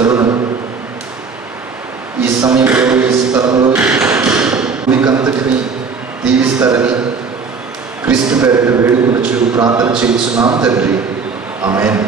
తరుణం. ఈ సమయంలో ఈ స్థలంలో మీకంతటిని దీవిస్తారని క్రీస్తు పేరిట వేడుకొనుచు ప్రార్థన చేస్తున్నాం తండ్రి. ఆమేన్.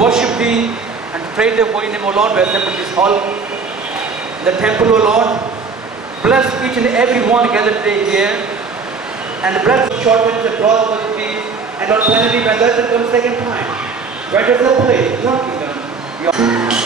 Worship Thee and pray the holy name, O Lord. We assemble this hall, the temple, O Lord. Bless each and every one gathered today here, and bless the shortens and draws for the peace, and Lord, finally, when that comes second time, right at the place, your kingdom.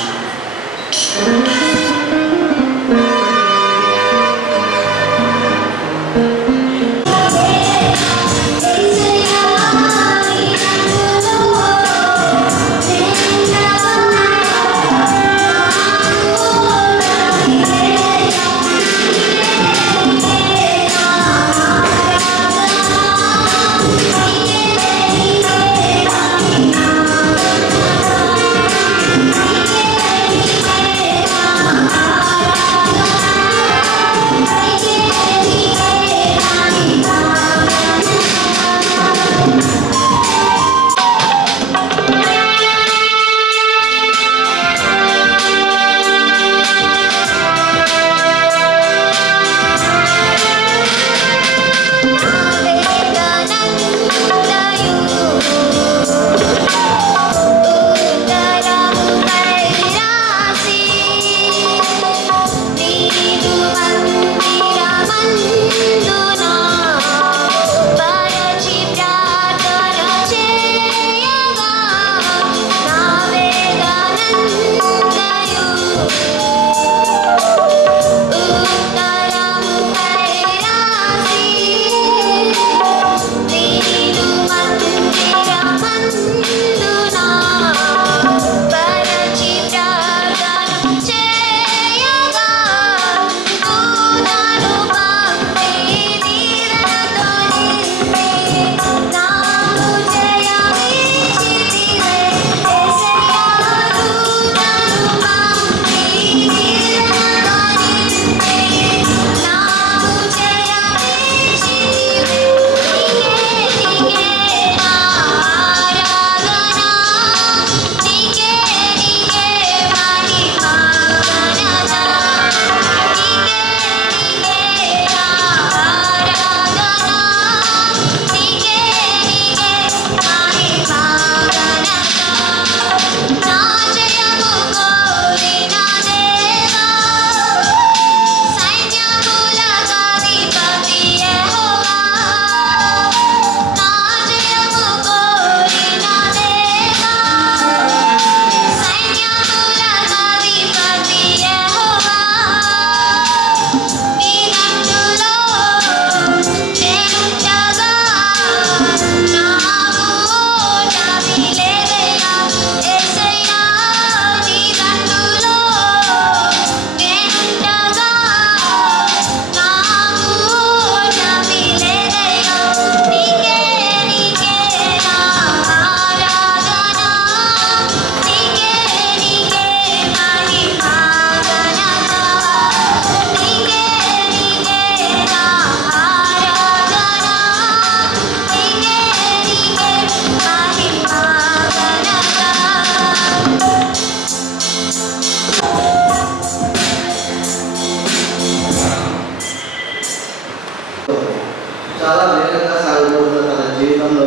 చాలా వేగంగా సాగిపోతున్న తన జీవితంలో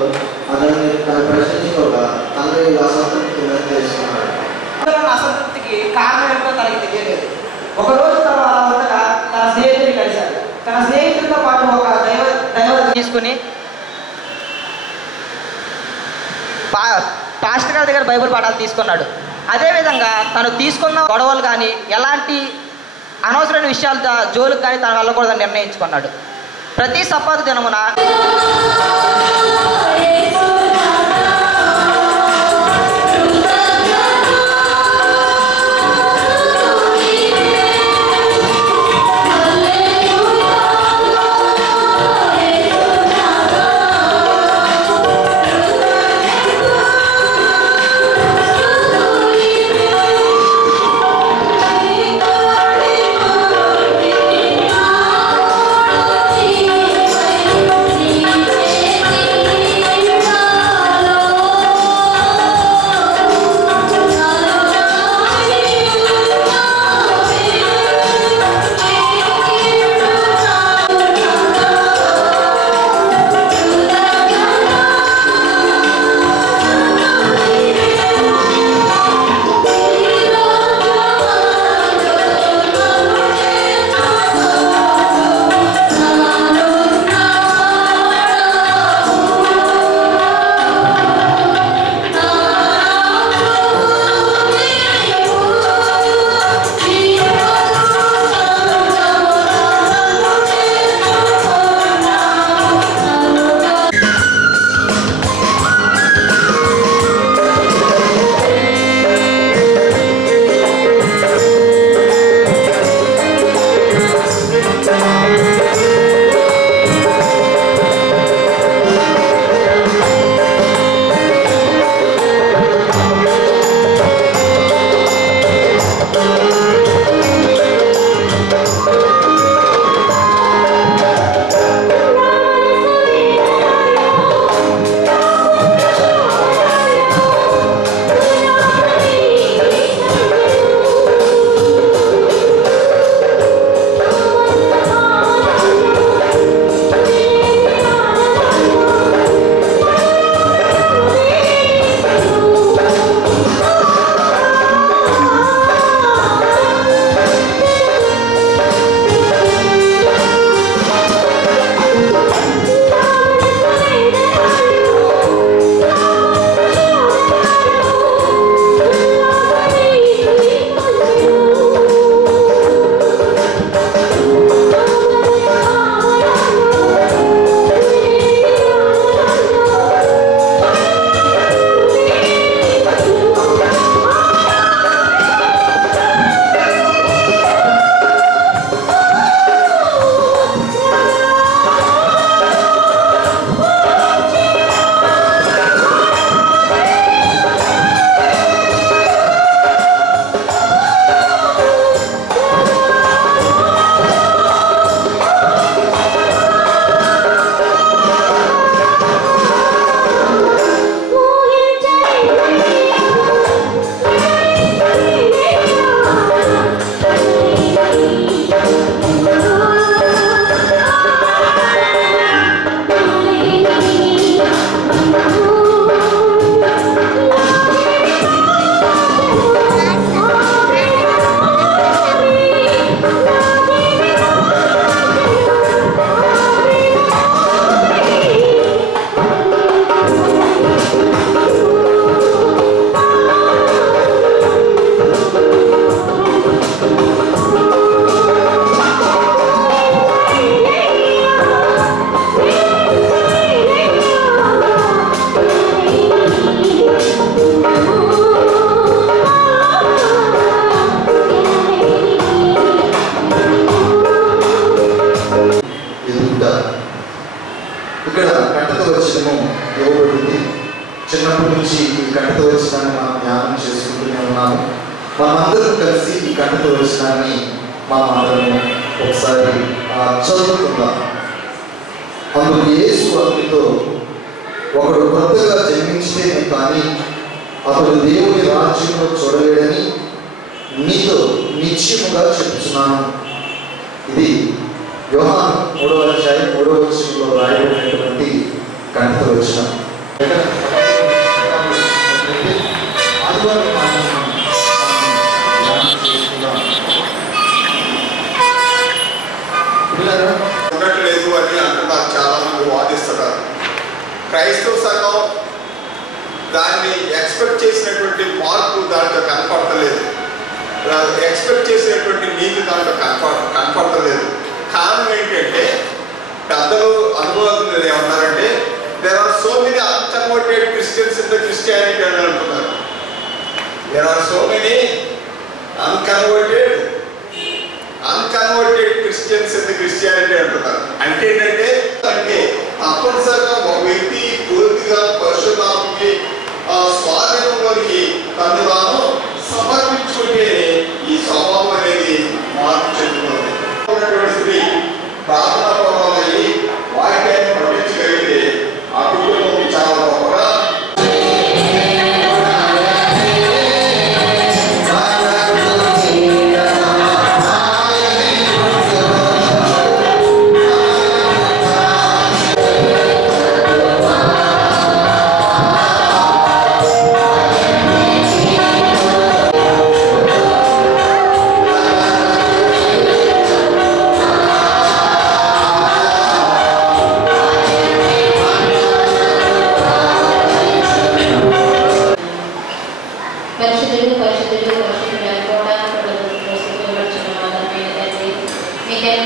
అతన్ని తన ప్రశ్నించుకోక తండ్రి అసంతృప్తి తెలుసుకున్నాడు. అసంతృప్తికి కారణం ఏంటో తనకి తెలియలేదు. ఒకరోజు తన తన స్నేహితుడిని కలిశాడు. తన స్నేహితుడితో పాటు ఒక దైవ తీసుకుని పాస్టర్ గారి దగ్గర బైబిల్ పాఠాలు తీసుకున్నాడు. అదేవిధంగా తను తీసుకున్న గొడవలు కానీ ఎలాంటి అనవసరమైన విషయాలు జోలికి కానీ తను వెళ్ళకూడదని నిర్ణయించుకున్నాడు. ప్రతి సప్తాహ దినమున ఇక్కడ కట్టతో వచ్చినము ఇవ్వబడింది. చిన్నప్పటి నుంచి ఈ కట్టతో వచ్చినాన్ని మనం జ్ఞానం చేసుకుంటూనే ఉన్నాము. మనమందరం కలిసి ఈ కట్టతో వచ్చినాన్ని మనమందరము ఒకసారి చదువుకుందాం. అందుకు యేసు అతనితో, ఒకడు కొత్తగా జన్మించితేనే కానీ అతడు దేవుని రాజ్యంలో చూడలేడని నీతో నిశ్చయముగా చెప్తున్నాను. ఇది యోహాను 3వ అధ్యాయం 3వ వచనంలో రాయబడినటువంటి కణిత వచనం. ఉండట్లేదు అని అంటున్నారు, చాలా మంది వాదిస్తున్నారు. క్రైస్తవ సంఘం దాన్ని ఎక్స్పెక్ట్ చేసినటువంటి మార్పు దాంట్లో కనపడతలేదు, ఎక్స్పెక్ట్ చేసినటువంటి నీతి దాంట్లో కనపడతలేదు. కారణం ఏంటంటే పెద్దలు అనుభవజ్ఞులు ఏమన్నారంటే there are so many unconverted Christians in the Christianity అని అంటున్నారు. There are so many unconverted Christians in the Christianity అంటున్నారు. అంటే ఏంటంటే తప్పనిసరిగా ఒక వ్యక్తి పూర్తిగా పరిశుద్ధాత్మకి స్వాధీనంలోకి తను తాను సమర్పించుకుంటే ఈ స్వభావం అనేది మార్పు చెందుతుంది. స్త్రీ ప్రార్థన పూర్వమయ్యి వాక్యాన్ని పఠించగలిగితే ఆ కుటుంబం చాలా గొప్పగా విజయం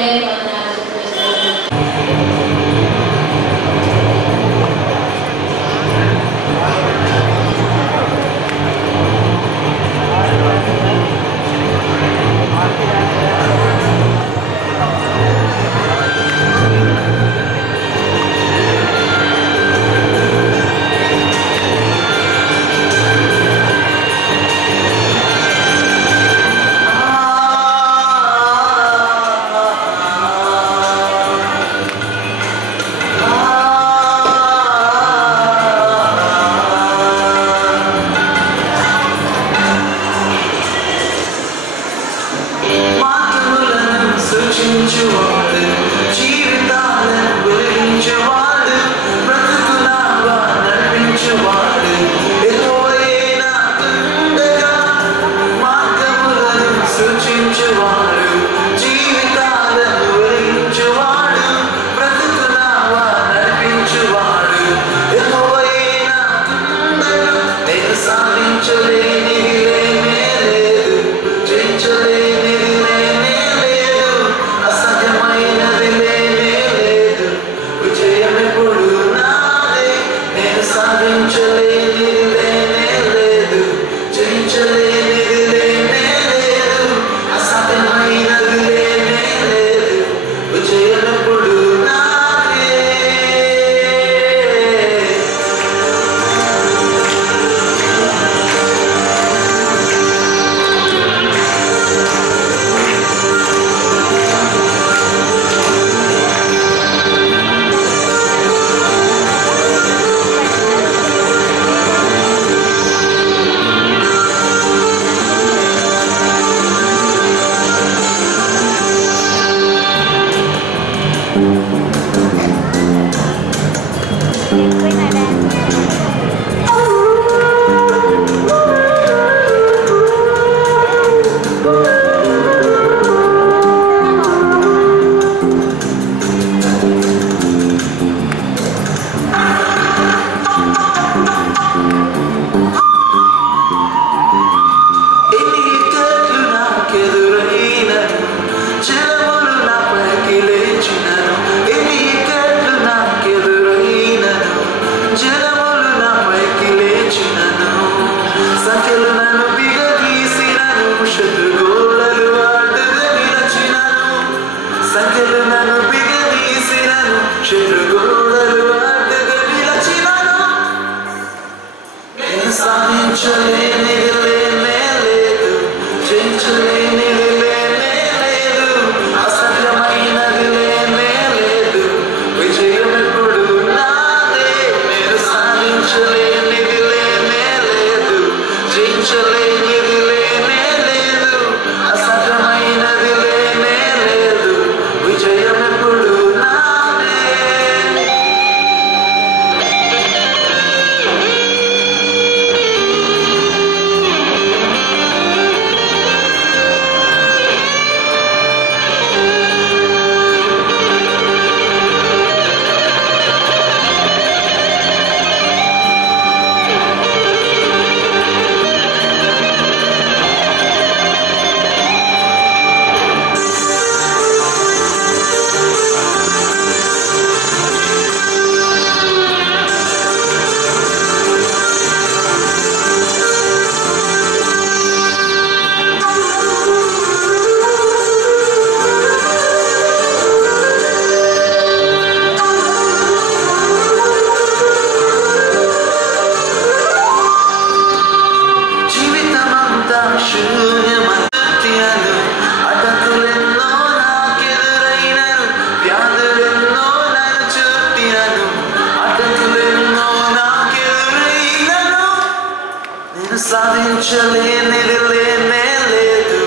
సాధించలేనిది లేనే లేదు,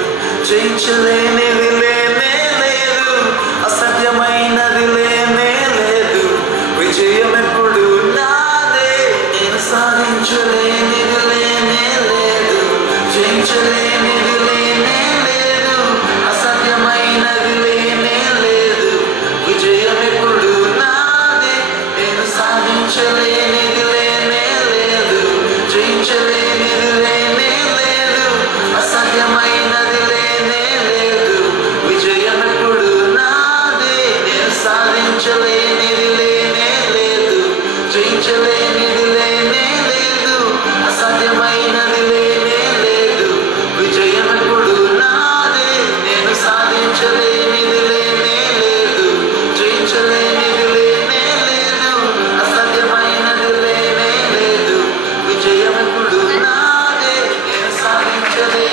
జయించలేనిది లేనే లేదు, అసాధ్యమైనది లేనే లేదు, విజయం ఎప్పుడు నాదే. నేను సాధించలేనిది లేనే లేదు, జయించలేనిది లేనే లేదు, అసాధ్యమైనది లేనే లేదు, విజయం ఎప్పుడు నాదే. నేను సాధించలేనిది లేనే లేదు, జయించలేనిది లేనే లేదు, అసాధ్యమైనది లేనే లేదు, విజయం ఎప్పుడు నాదే. నేను సాధించలేనిది లేనే లేదు, జయించలేనిది లేనే లేదు, అసాధ్యమైనది లేనే లేదు, విజయం ఎప్పుడు నాదే. నేను సాధించలేనిది లేనే లేదు, జయించలేనిది లేనే లేదు, అసాధ్యమైనది లేనే లేదు, విజయం ఎప్పుడు నాదే. నేను సాధించలే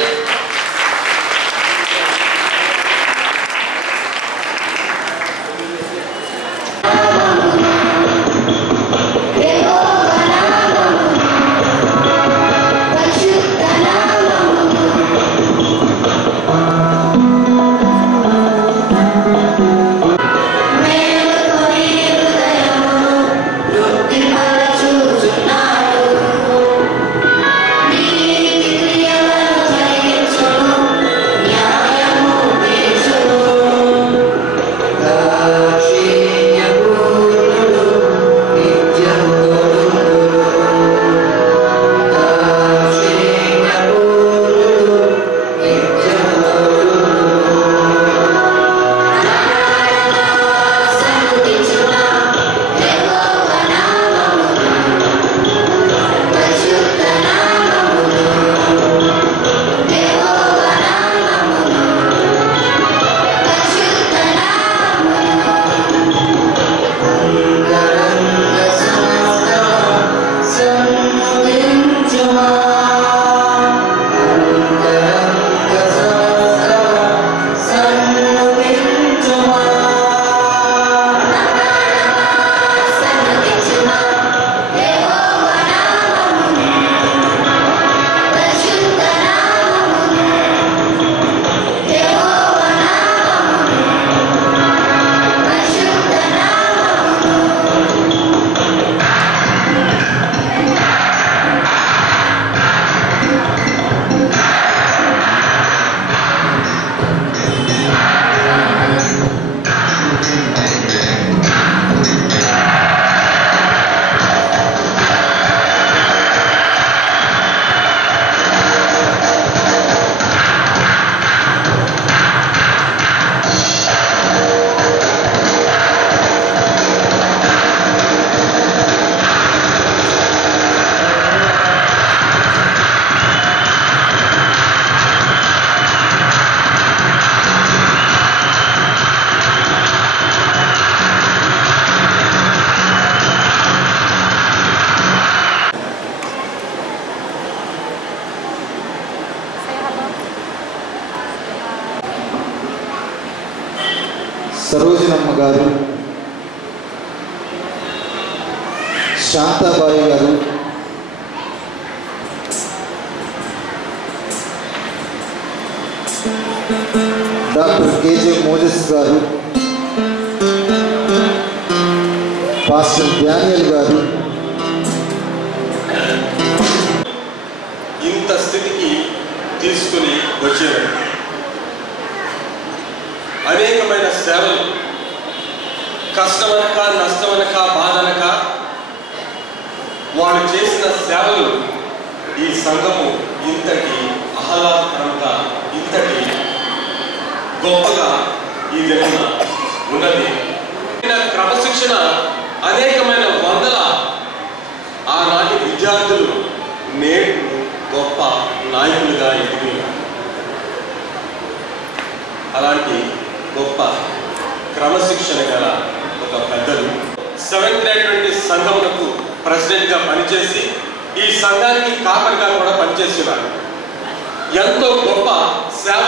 సరోజినమ్మ గారు, శాంతాబాయి గారు, డాక్టర్ కేజే మోజెస్ గారు, పాస్టర్ డానియల్ గారు, ఇంత స్థితికి తీసుకుని వచ్చారు. అనేకమైన సేవలు, కష్టమనక నష్టమనక బాధనక వాళ్ళు చేసిన సేవలు ఈ సంఘము ఇంతటి ఆహ్లాదకరంగా, ఇంతటి గొప్పగా ఈ దిన ఉన్నది. క్రమశిక్షణ అనేకమైన వందల ఆనాటి విద్యార్థులు నేడు గొప్ప నాయకులుగా ఎదిగినారు. అలాంటి గొప్ప క్రమశిక్షణ గల ఒక పెద్దలు 7th గ్రేడ్ సంఘములకు ప్రెసిడెంట్గా పనిచేసి ఈ సంఘానికి కాపరిగా కూడా పనిచేస్తున్నారు. ఎంతో గొప్ప సేవ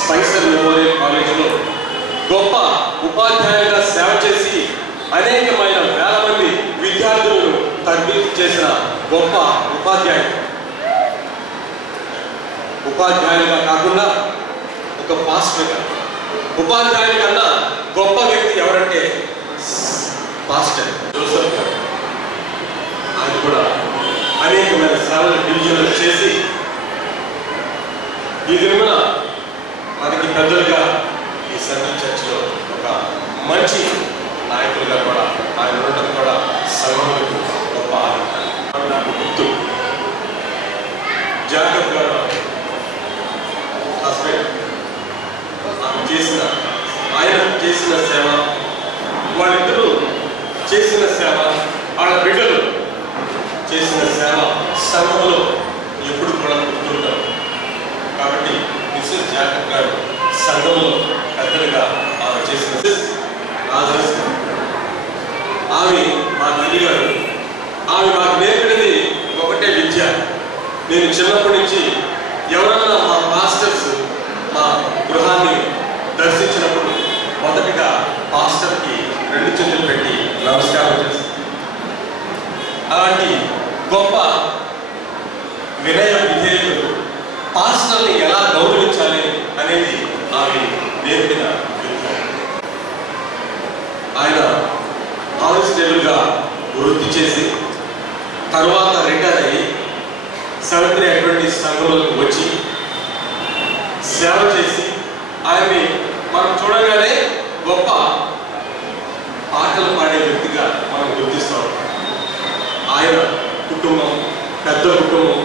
స్పైసర్ మెమోరియల్ కాలేజీలో గొప్ప ఉపాధ్యాయులుగా సేవ చేసి అనేకమైన వేల మంది విద్యార్థులను తరబేతి చేసిన గొప్ప ఉపాధ్యాయులు. ఉపాధ్యాయులుగా కాకుండా ఒక పాస్టర్గా, ఉపాధ్యాయుల కన్నా గొప్ప వ్యక్తి ఎవరంటే పాస్టర్ జోసెఫ్ గారు. ఆయన కూడా అనేకమైన సేవలు డివిజన్లు చేసి ఈ దినమున మనకి పెద్దలుగా ఈ సెంట్రల్ చర్చ్లో ఒక మంచి నాయకులుగా కూడా ఆయన ఉండటం కూడా సంఘములకు గొప్ప ఆనందం. నాకు గుర్తు జాకబ్ గారు హస్బెండ్ ఆయన చేసిన సేవ, వాళ్ళిద్దరూ చేసిన సేవ, వాళ్ళ బిడ్డలు చేసిన సేవ సంఘంలో ఎప్పుడు కూడా గుర్తుంటారు. కాబట్టి మిస్సెస్ జాకబ్ గారు సంఘంలో పెద్దలుగా ఆమె చేసిన రాజరస్ ఆమె మా తల్లి గారు. ఆమె మాకు నేర్పినది ఒకటే విద్య. నేను చిన్నప్పటి నుంచి ఎవరన్నా మా పాస్టర్స్ మా గృహాన్ని దర్శించినప్పుడు మొదటిగా పాస్టర్కి 2 చేతులు పెట్టి నమస్కారం చేస్తాను. అలాంటి గొప్ప వినయ విధేయులు పాస్టర్ని ఎలా గౌరవించాలి అనేది ఆమె నేర్పిన విద్య. ఆయన కానిస్టేబుల్గా వృత్తి చేసి తర్వాత రిటైర్ అయ్యి సెవెంత్ డే అడ్వెంటిస్ట్ సంఘంలోకి వచ్చి సేవ చేసి ఆయన్ని మనం చూడగానే గొప్ప పాటలు పాడే వ్యక్తిగా మనం గుర్తిస్తాం. ఆయన కుటుంబం, పెద్ద కుటుంబం,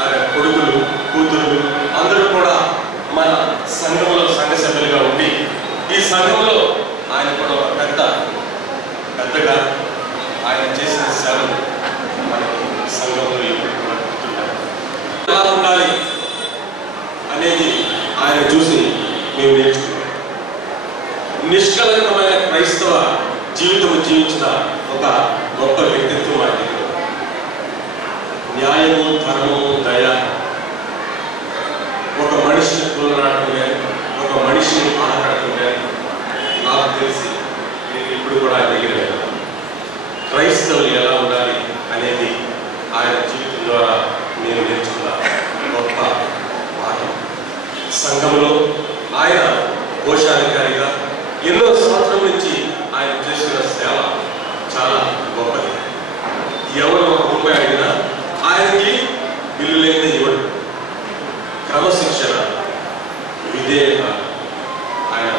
ఆయన కొడుకులు, కూతురు అందరూ కూడా మన సంఘంలో సంఘ సభ్యులుగా ఉండి ఈ సంఘంలో ఆయన కూడా ఒక పెద్దగా ఆయన చేసిన సేవలు మనకి సంఘంలో ఎప్పుడు కూడా గుర్తుంటారు. ఎలా ఉండాలి అనేది ఆయన చూసి మేము నేర్చుకున్నాం. నిష్కలంకమైన క్రైస్తవ జీవితం జీవించిన ఒక గొప్ప వ్యక్తిత్వం ఆయన. న్యాయము, ధర్మము, దయ, ఒక మనిషిని కూలనాడటం కానీ, ఒక మనిషిని ఆడటం కానీ నాకు తెలిసి నేను ఇప్పుడు కూడా ఆయన దగ్గర క్రైస్తవులు ఎలా ఉండాలి అనేది ఆయన జీవితం ద్వారా నేను నేర్చుకున్న గొప్ప పాఠం. సంఘంలో ఆయన కోశాధికారిగా ఎన్నో సంవత్సరం నుంచి ఆయన చేస్తున్న సేవ చాలా గొప్పది. ఎవరు రూపాయి అడిగినా ఆయనకి బిల్లు లేని ఇవ్వడు. క్రమశిక్షణ, విధేయత ఆయన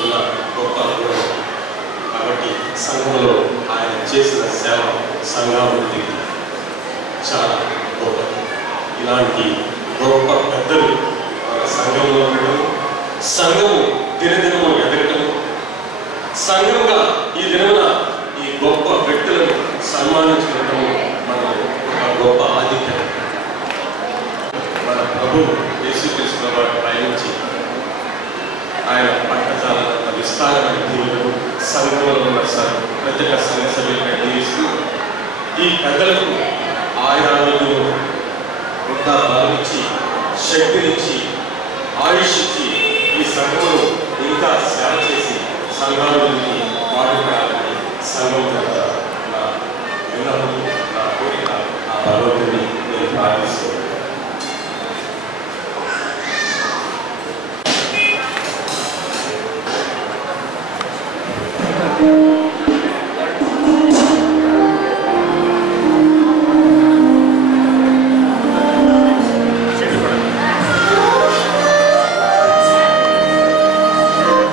ఉన్న గొప్ప గుణం. కాబట్టి సంఘంలో ఆయన చేసిన సేవ సంఘాభివృద్ధికి చాలా గొప్పది. ఇలాంటి గొప్ప పెద్దలు మన సంఘంలో ఉండడం, సంఘము దినదినము ఎదగటం, సంఘంగా ఈ దినమున ఈ గొప్ప వ్యక్తులను సన్మానించడం మనకు ఒక గొప్ప ఆధిక్యత. మన ప్రభు యేసుక్రీస్తు వారు ప్రయాణించి ఆయన పట్టజాలంత విస్తారమైన దీవులు సంఘంలో ఉన్న ప్రత్యేక సంఘ సభ్యులుగా జీవిస్తూ ఈ పెద్దలకు ఆయురారోగ్యం ఇంకా బలమిచ్చి, శక్తినిచ్చి, ఆయుష్ ఇచ్చి ఈ సంఘంలో ఇంకా సేవ చేసి సంఘానికి పాటుపడాలని సంఘం నా విన్నపం, నా కోరిక, నా భగవంతుని నేను ప్రార్థిస్తున్నాను.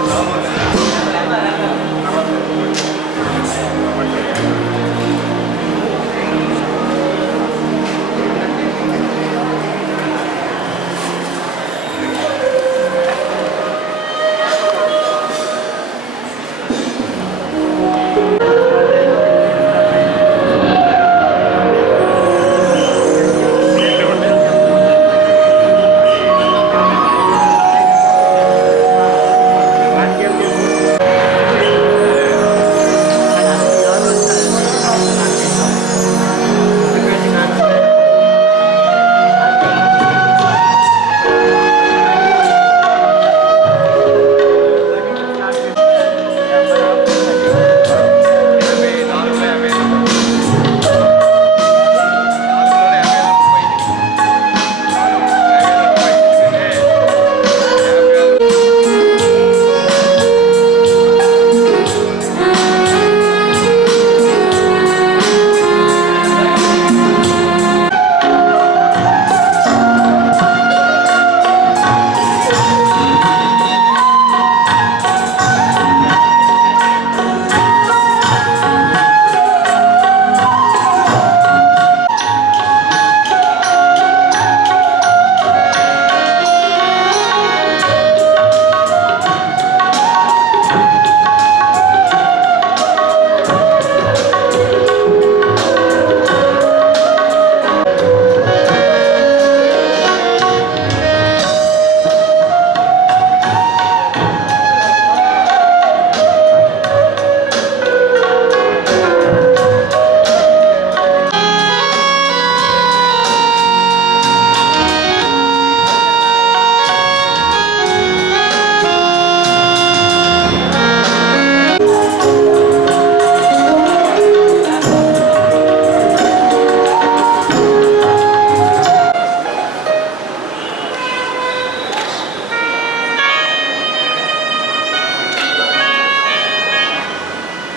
Come on.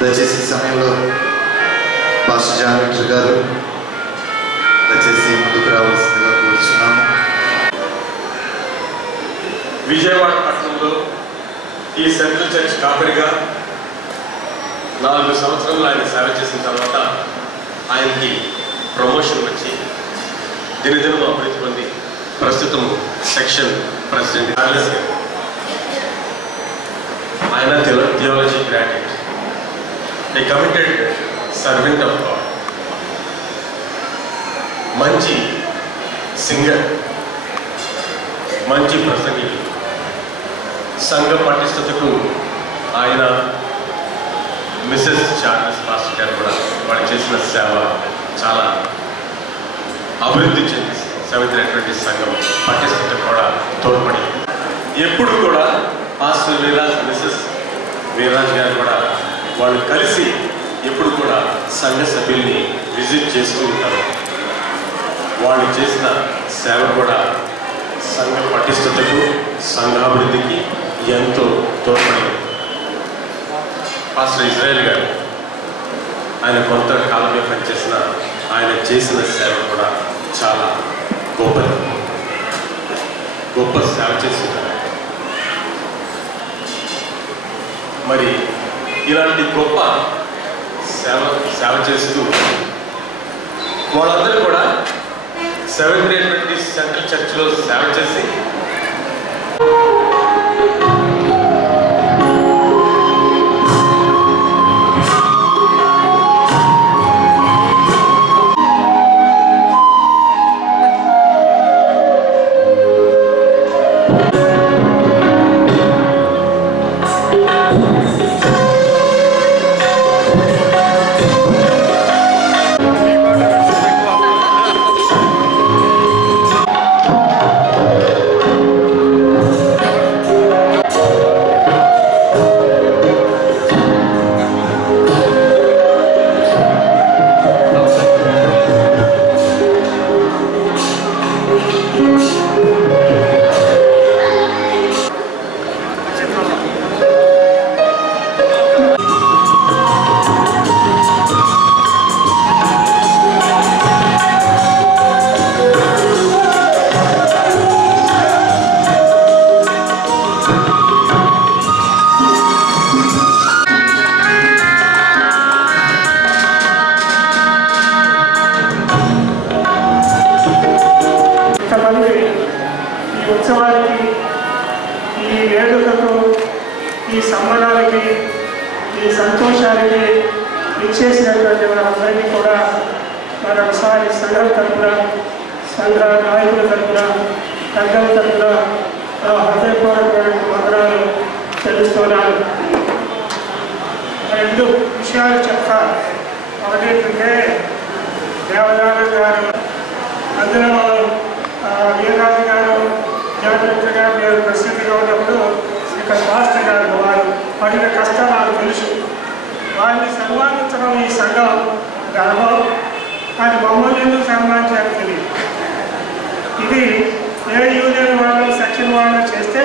దయచేసి ఈ సమయంలో పాస్టర్ జాన్ గారు దయచేసి ముందుకు రావాల్సిందిగా కోరుచున్నాము. విజయవాడ పట్టణంలో ఈ సెంట్రల్ చర్చ్ కాపరిగా 4 సంవత్సరాలు ఆయన సేవ చేసిన తర్వాత ఆయనకి ప్రమోషన్ వచ్చి దినదినం అభివృద్ధి పొంది ప్రస్తుతం సెక్షన్ ప్రెసిడెంట్. ఆయన theology graduate, a committed servant of God, మంచి సింగర్, మంచి ప్రసంగి. సంఘ పటిష్టతకు ఆయన మిసెస్ చార్లెస్ పాస్టర్ గారు కూడా వాళ్ళు చేసిన సేవ చాలా అభివృద్ధి చెంది సెవెంత్ సంఘం పటిష్టత కూడా తోడ్పడి ఎప్పుడు కూడా పాస్టర్ వీరాజ్ మిసెస్ వీరాజ్ గారు కూడా వాళ్ళు కలిసి ఎప్పుడు కూడా సంఘ సభ్యుల్ని విజిట్ చేస్తూ ఉంటారు. వాళ్ళు చేసిన సేవ కూడా సంఘ పటిష్టతకు సంఘాభివృద్ధికి ఎంతో తోడ్పడింది. పాస్టర్ ఇజ్రాయెల్ గారు ఆయన కొంత కాలమే పనిచేసిన ఆయన చేసిన సేవ కూడా చాలా గొప్పది, గొప్ప సేవ చేస్తున్నారు. మరి ఇలాంటి గొప్ప సేవ చేస్తూ వాళ్ళందరూ కూడా సెవెంత్ డే సెంట్రల్ చర్చ్లో సేవ చేసి ఉత్సవానికి, ఈ వేడుకకు, ఈ సంబరాలకి, ఈ సంతోషానికి ఇచ్చేసినటువంటి వారందరినీ కూడా మరొకసారి సంఘం తరఫున, సంఘ నాయకుల తరఫున, పెద్దల తరఫున హృదయపూర్వకమైన వందనాలు తెలుస్తున్నాను. 2 విషయాలు చెప్తా. ఒకటేంటంటే దేవదానం గారు, అందులో వీరరాజు గారు, జాగ్రత్త గారు నేను ప్రసిద్ధిగా ఉన్నప్పుడు ఇక్కడ పాస్టర్ గారు వారు పడిన కష్టాలు నాకు తెలుసు. వారిని సన్మానించడం ఈ సంఘం గర్వం, కానీ మమ్మల్ని ఎందుకు సన్మానించాలని తెలియదు. ఇది ఏ యూనియన్ వాళ్ళు, సెక్షన్ వాళ్ళు చేస్తే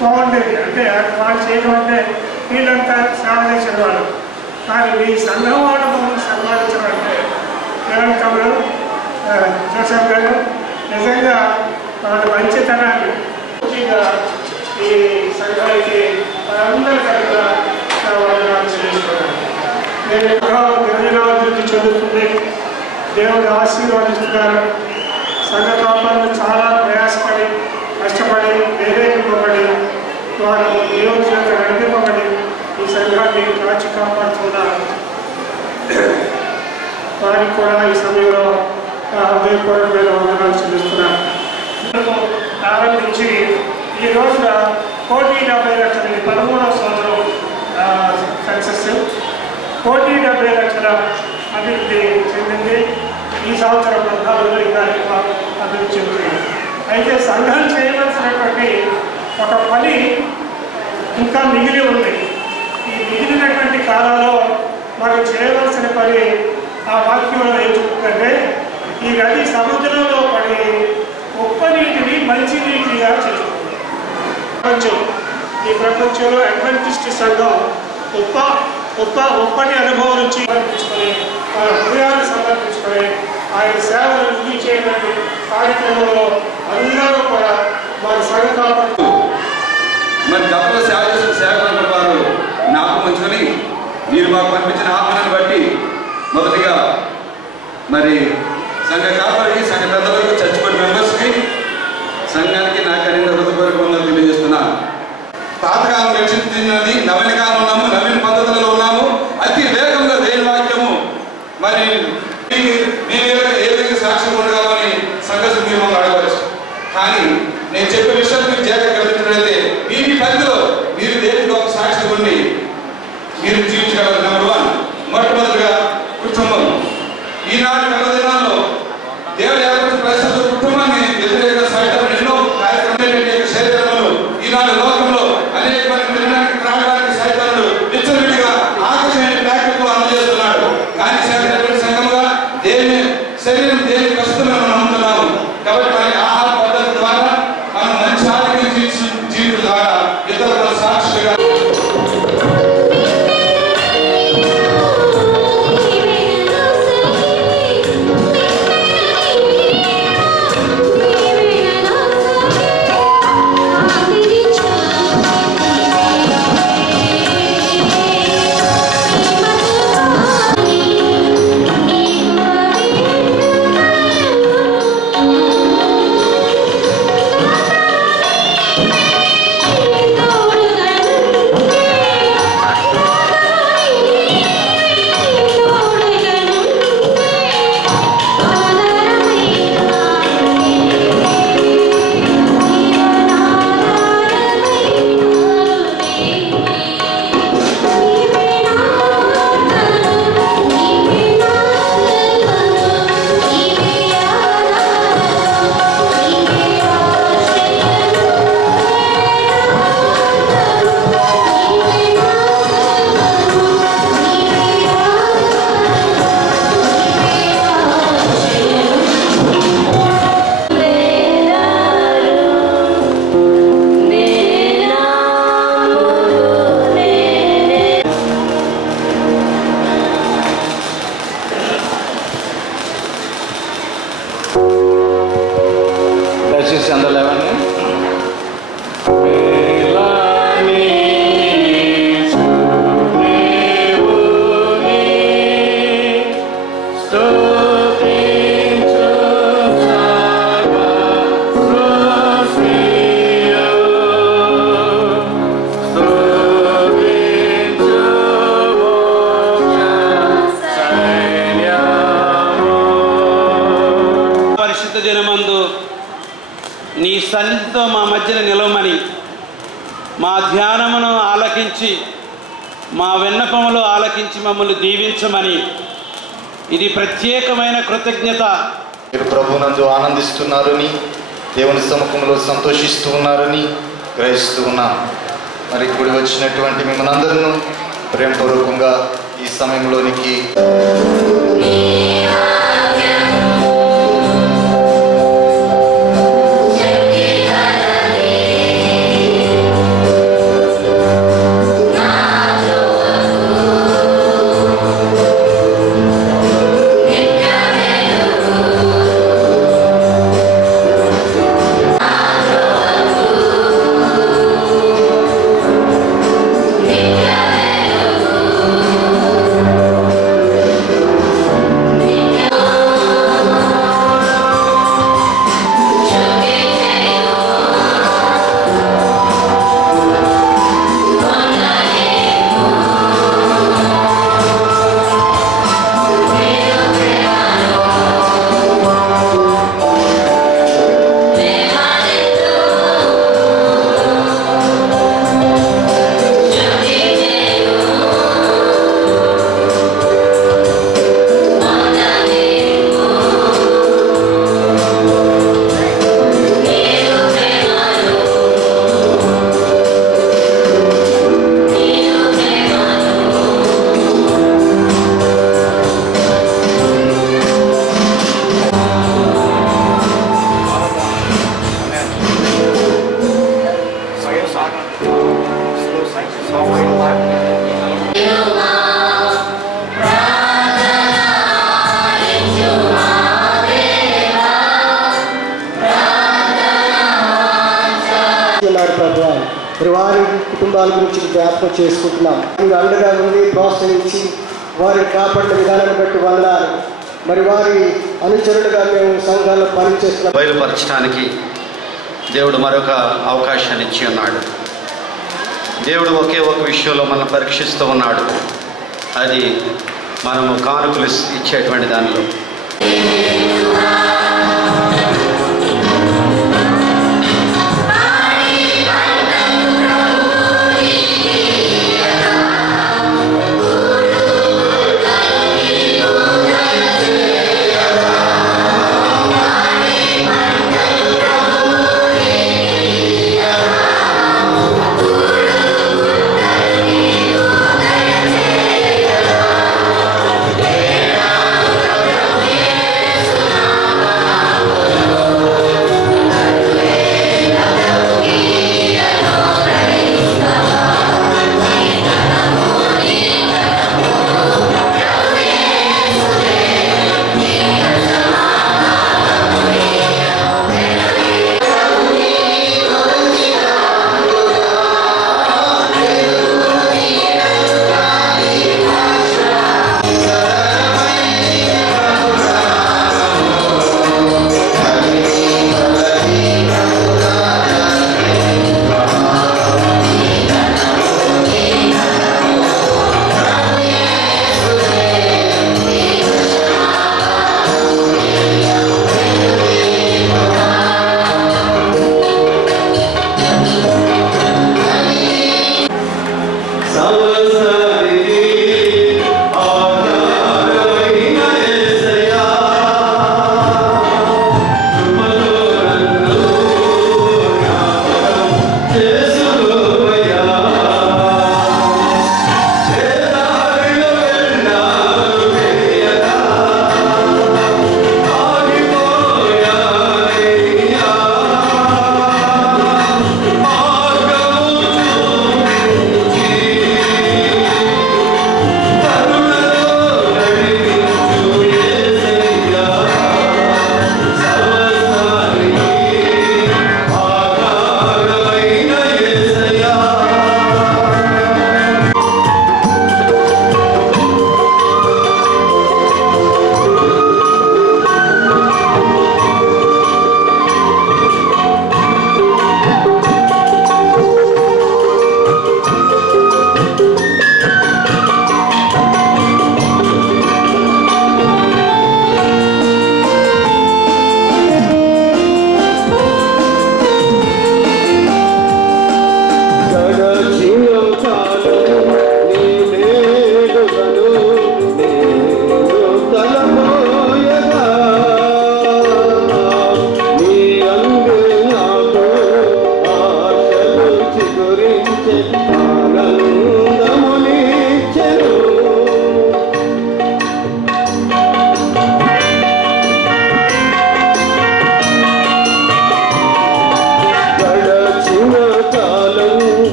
బాగుండేది. అంటే వాళ్ళు చేయడం అంటే వీళ్ళంతా సేవ చేసిన వాళ్ళు, కానీ మీ సంఘం వాళ్ళు మమ్మల్ని సన్మానించడం అంటే ఏమంటారు జోసెఫ్ గారు నిజంగా వాళ్ళ మంచితనాన్ని పూర్తిగా ఈ సంఘానికి అందరి తరఫున చెల్లిస్తున్నాను. నేను ఎక్కడో దినదినాభివృద్ధి చెందుతుంది, దేవుడు ఆశీర్వదిస్తున్నారు. సంఘ కాపాలను చాలా ప్రయాసపడి, కష్టపడి, ప్రేరేపింపబడి, వారు దేవుని చేత నడిపింపబడి ఈ సంఘాన్ని కాచి కాపాడుతున్నారు. వారికి కూడా ఈ సమయంలో హృదయపూర్వకమైన వందనాలు చెల్లిస్తున్నాను. ప్రారంభించి ఈ రోజున 1,70 లక్షల 13వ సంవత్సరం సక్సెస్, 1,70 లక్షల అభివృద్ధి చెందింది. ఈ సంవత్సరం 14లో ఇంకా ఎక్కువ అభివృద్ధి చెందుతుంది. అయితే సంఘం చేయవలసినటువంటి ఒక పని ఇంకా మిగిలి ఉంది. ఈ మిగిలినటువంటి కాలంలో మనం చేయవలసిన పని ఆ వాక్యంలో ఏం చెప్తుందంటే, ఈ నది సముద్రంలో పడి ఉప్పు నీటిని మంచి నీటిగా చేస్తుంది. ఈ ప్రపంచంలో అడ్వెంటిస్ట్ సంఘం ఒప్పటి అనుభవం నుంచి సమర్పించుకొని మన హృదయాన్ని సమర్పించుకొని ఆయన సేవలు ముగించేటువంటి కార్యక్రమంలో అందరూ కూడా వారి సహకారం మరి గతంలో సేవ చేసిన సేవకులు వారు జ్ఞాపకం ఉంచుకొని మీరు మాకు పంపించిన ఆహ్వానాన్ని బట్టి మొదటిగా మరి సంఘ కాపరికి సంఘ పెద్దలకు చర్చ్ బోర్డు మెంబర్స్కి సంఘానికి నాకు అనేది హృదయపూర్వక ఉందని తెలియజేస్తున్నాను. పాతకాలం రక్షించినది, నవీన కాలం ఉన్నాము, నవీన పద్ధతులలో ఉన్నాము. అతి వేగంగా దేవుని వాక్యము మరి నేను ఏ విధంగా సాక్ష్యం ఉండగలని సంఘర్షణ మీరు మమ్మల్ని అడగవచ్చు. కానీ నేను చెప్పే విషయాలు మీరు జాగ్రత్త గమనించినట్లయితే మీ పరిధిలో మీరు దేవుడికి ఒక సాక్షి ఉండి మీరు జీవించగలరు. నెంబర్ 1 మొట్టమొదటిగా కుటుంబం. ఈనాటి దినాల్లో దేవుడు ఏర్పడిన పరిస్థితులు కుటుంబాన్ని వ్యతిరేకంగా సాగడం ఎన్నో కార్యక్రమాలు శరీరంలో ఈనాడు లోకంలో అనేక మంది తినడానికి త్రాగడానికి సైతాలు విచ్చలవిడిగా ఆకర్షణ ప్యాకెట్లు అందజేస్తున్నాడు. కానీ సంఘంగా దేని శరీరం దేని కష్టమే మనం నమ్ముతున్నాము. కాబట్టి మన ఆహార పద్ధతి ద్వారా మనం మంచి ఆరోగ్యం జీవితం ద్వారా ఇతరుల సాక్షిగా నీ సన్నిధితో మా మధ్యన నిలవమని, మా ధ్యానమును ఆలకించి, మా విన్నపములు ఆలకించి మమ్మల్ని దీవించమని, ఇది ప్రత్యేకమైన కృతజ్ఞత. మీరు ప్రభువునందు ఆనందిస్తున్నారని, దేవుని సముఖంలో సంతోషిస్తూ ఉన్నారని గ్రహిస్తూ ఉన్నాం. మరి కూడి వచ్చినటువంటి మిమ్మల్ని అందరూ ప్రేమపూర్వకంగా ఈ సమయంలోనికి కుటుంబాల గురించి జ్ఞాపకం చేసుకుంటున్నాం. మీరు అండగా ఉండి ప్రోత్సహించి వారిని కాపాడిన విధానాన్ని బట్టి వందనాలు. మరి వారి అనుచరులుగా మేము సంఘాల్లో పనిచేస్తున్నాం. బయలుపరచడానికి దేవుడు మరొక అవకాశాన్ని ఇచ్చి ఉన్నాడు. దేవుడు ఒకే ఒక విషయంలో మనం పరీక్షిస్తూ ఉన్నాడు. అది మనము కానుకలు ఇచ్చేటువంటి దానిలో.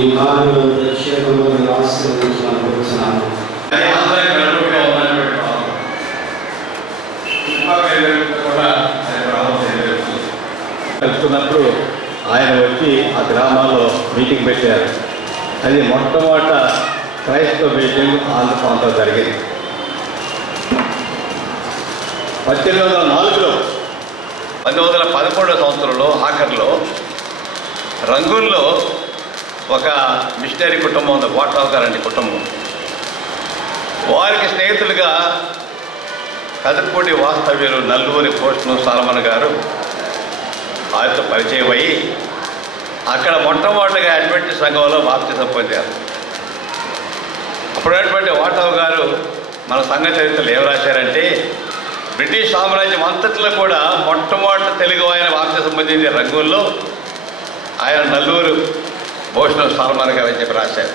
ఈ కార్యక్రమం ప్రత్యేకంగా మీరు ఆశీర్వదించాలని కోరుతున్నాను. కలుసుకున్నప్పుడు ఆయన వచ్చి ఆ గ్రామాల్లో మీటింగ్ పెట్టారు. అది మొట్టమొదట క్రైస్తవ మీటింగ్ ఆంధ్ర ప్రాంతం జరిగింది. 1804లో 1911 సంవత్సరంలో ఆఖరిలో రంగూన్లో ఒక మిషనరీ కుటుంబం ఉంది, వాటావ్ గారండి కుటుంబం. వారికి స్నేహితులుగా కదపూడి వాస్తవ్యులు నల్లూరి పోస్టును సాలమన్ గారు వారితో పరిచయం అయ్యి అక్కడ మొట్టమొదటిగా అడ్వెంటిస్ట్ సంఘంలో బాప్తిజం పొందారు. అప్పుడటువంటి వాటావ్ గారు మన సంఘ చరిత్రలు ఏం రాశారంటే, బ్రిటిష్ సామ్రాజ్యం అంతట్లో కూడా మొట్టమొదటి తెలుగు ఆయన బాప్తిజం పొందింది రంగూన్లో. ఆయన నల్లూరు భూషణం సాల్మన్ గారు అని చెప్పి రాశారు.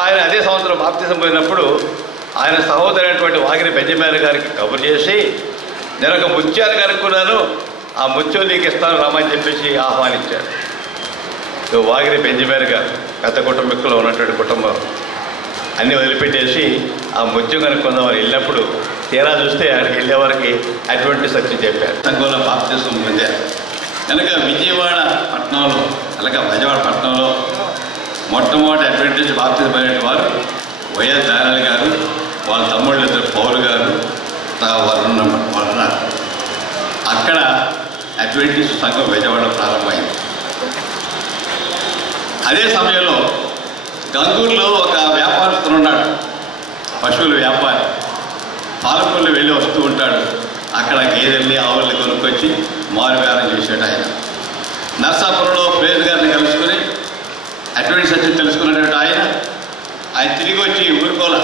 ఆయన అదే సంవత్సరం బాప్తిజం పొందినప్పుడు ఆయన సహోదరైనటువంటి వాగిరి బెంజమిన్ గారికి కబురు చేసి, నేను ఒక ముత్యాన్ని కనుక్కున్నాను, ఆ ముత్యం నీకు ఇస్తాను రమ్మని చెప్పేసి ఆహ్వానించాడు. వాగిరి బెంజమిన్ గారు పెద్ద కుటుంబీకులు ఉన్నటువంటి కుటుంబం అన్నీ వదిలిపెట్టేసి ఆ ముత్యం కనుక్కుందామని వెళ్ళినప్పుడు తీరా చూస్తే అక్కడికి వెళ్ళేవారికి అటువంటి సత్యం చెప్పారు. సంఘంలో బాప్తిజం పొందారు కనుక విజయవాడ పట్టణంలో అలాగే విజయవాడ పట్టణంలో మొట్టమొదటి అడ్వెంటిస్ట్ బాప్తిజం పొందిన వారు వైఎస్ దారాలి గారు, వాళ్ళ తమ్ముళ్ళు ఇద్దరు పౌలు గారు ఉన్నారు. అక్కడ అడ్వెంటిస్ట్ సంఘం విజయవాడలో ప్రారంభమైంది. అదే సమయంలో గంగూరులో ఒక వ్యాపారస్తుడు ఉన్నాడు, పశువుల వ్యాపారి. పాలకొల్లు వెళ్ళి వస్తూ ఉంటాడు. అక్కడ గేదెల్ని ఆవుల్ని కొనుక్కొచ్చి మారు వ్యాపారం చేశాడు ఆయన. నర్సాపురంలో ప్రేజ్ గారిని కలుసుకుని అడ్వెంటిస్ట్ సత్యం తెలుసుకున్నటువంటి ఆయన తిరిగి వచ్చి ఊరుకోల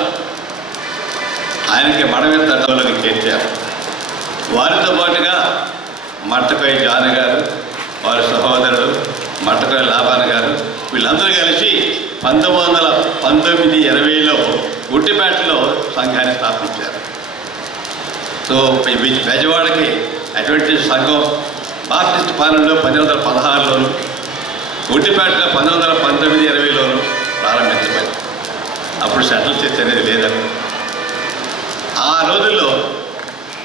ఆయనకి మడవెత్తలోకి చేర్చారు. వారితో పాటుగా మట్టకోయ జాన్ గారు, వారి సహోదరుడు మట్టకోయ లాభాన్ గారు, వీళ్ళందరూ కలిసి 1919-20లో గుట్టిపేటలో సంఘాన్ని స్థాపించారు. సో బెజవాడకి అడ్వెంటిస్ట్ సంఘం బాప్టిస్ట్ పాలనలో 1916లోను, గుట్టిపేటలో 1919-20లోను ప్రారంభించబడింది. అప్పుడు సెటిల్ చర్చ్ అనేది లేదని. ఆ రోజుల్లో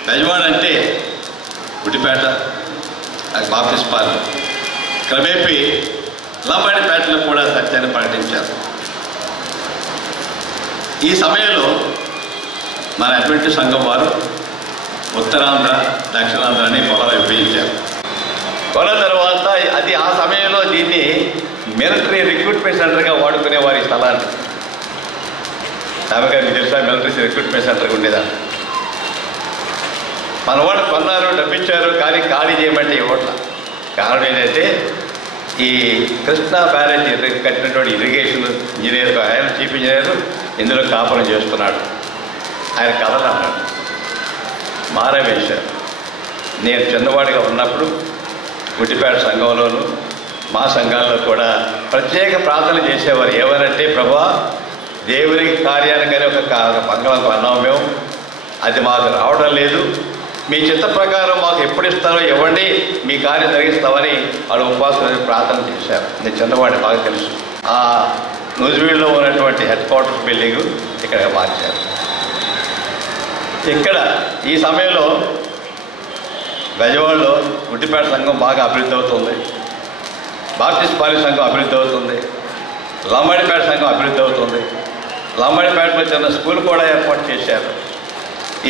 బెజవాడ అంటే గుడిపేట బాప్టిస్ట్ పాలన. క్రమేపీ లంబాడిపేటలో కూడా సత్యాన్ని ప్రకటించారు. ఈ సమయంలో మన అడ్వెంటిస్ట్ సంఘం వారు ఉత్తరాంధ్ర దక్షిణాంధ్ర అని పొలాలు విభజించారు. కొన్న తర్వాత అది ఆ సమయంలో దీన్ని మిలిటరీ రిక్రూట్మెంట్ సెంటర్గా వాడుకునేవారు ఈ స్థలాన్ని. ఆమె మీకు తెలుసా మిలిటరీ రిక్రూట్మెంట్ సెంటర్గా ఉండేదాన్ని. మన వాళ్ళు కొన్నారు, డబ్బిచ్చారు, కానీ ఖాళీ చేయమంటే ఇవ్వట్ల. కారణం ఏంటంటే ఈ కృష్ణా బ్యారేజ్ కట్టినటువంటి ఇరిగేషన్ ఇంజనీర్ ఆయన చీఫ్ ఇంజనీర్ ఇందులో కాపురం చేస్తున్నాడు. ఆయన కథలు అన్నాడు, మారవేశారు. నేను చిన్నవాడిగా ఉన్నప్పుడు గుట్టిపేట సంఘంలోను మా సంఘాల్లో కూడా ప్రత్యేక ప్రార్థనలు చేసేవారు. ఏమనంటే, ప్రభా దేవుని కార్యానికని ఒక బంగాళం అన్నాము మేము, అది మాకు రావడం లేదు, మీ చిత్త ప్రకారం మాకు ఎప్పుడు ఇస్తారో ఇవ్వండి, మీ కార్యం జరిగిస్తామని వాళ్ళు ఉపవాసం ప్రార్థన చేశారు. నేను చిన్నవాడిని బాగా తెలుసు. ఆ నూజివీడులో ఉన్నటువంటి హెడ్ క్వార్టర్స్ బిల్డింగ్ ఇక్కడ మార్చారు. ఇక్కడ ఈ సమయంలో బెజవాడలో గుట్టిపేట సంఘం బాగా అభివృద్ధి అవుతుంది, బాప్టిస్ట్ పాలి సంఘం అభివృద్ధి అవుతుంది, లంబాడిపేట సంఘం అభివృద్ధి అవుతుంది. లంబాడిపేటలో చిన్న స్కూల్ కూడా ఏర్పాటు చేశారు.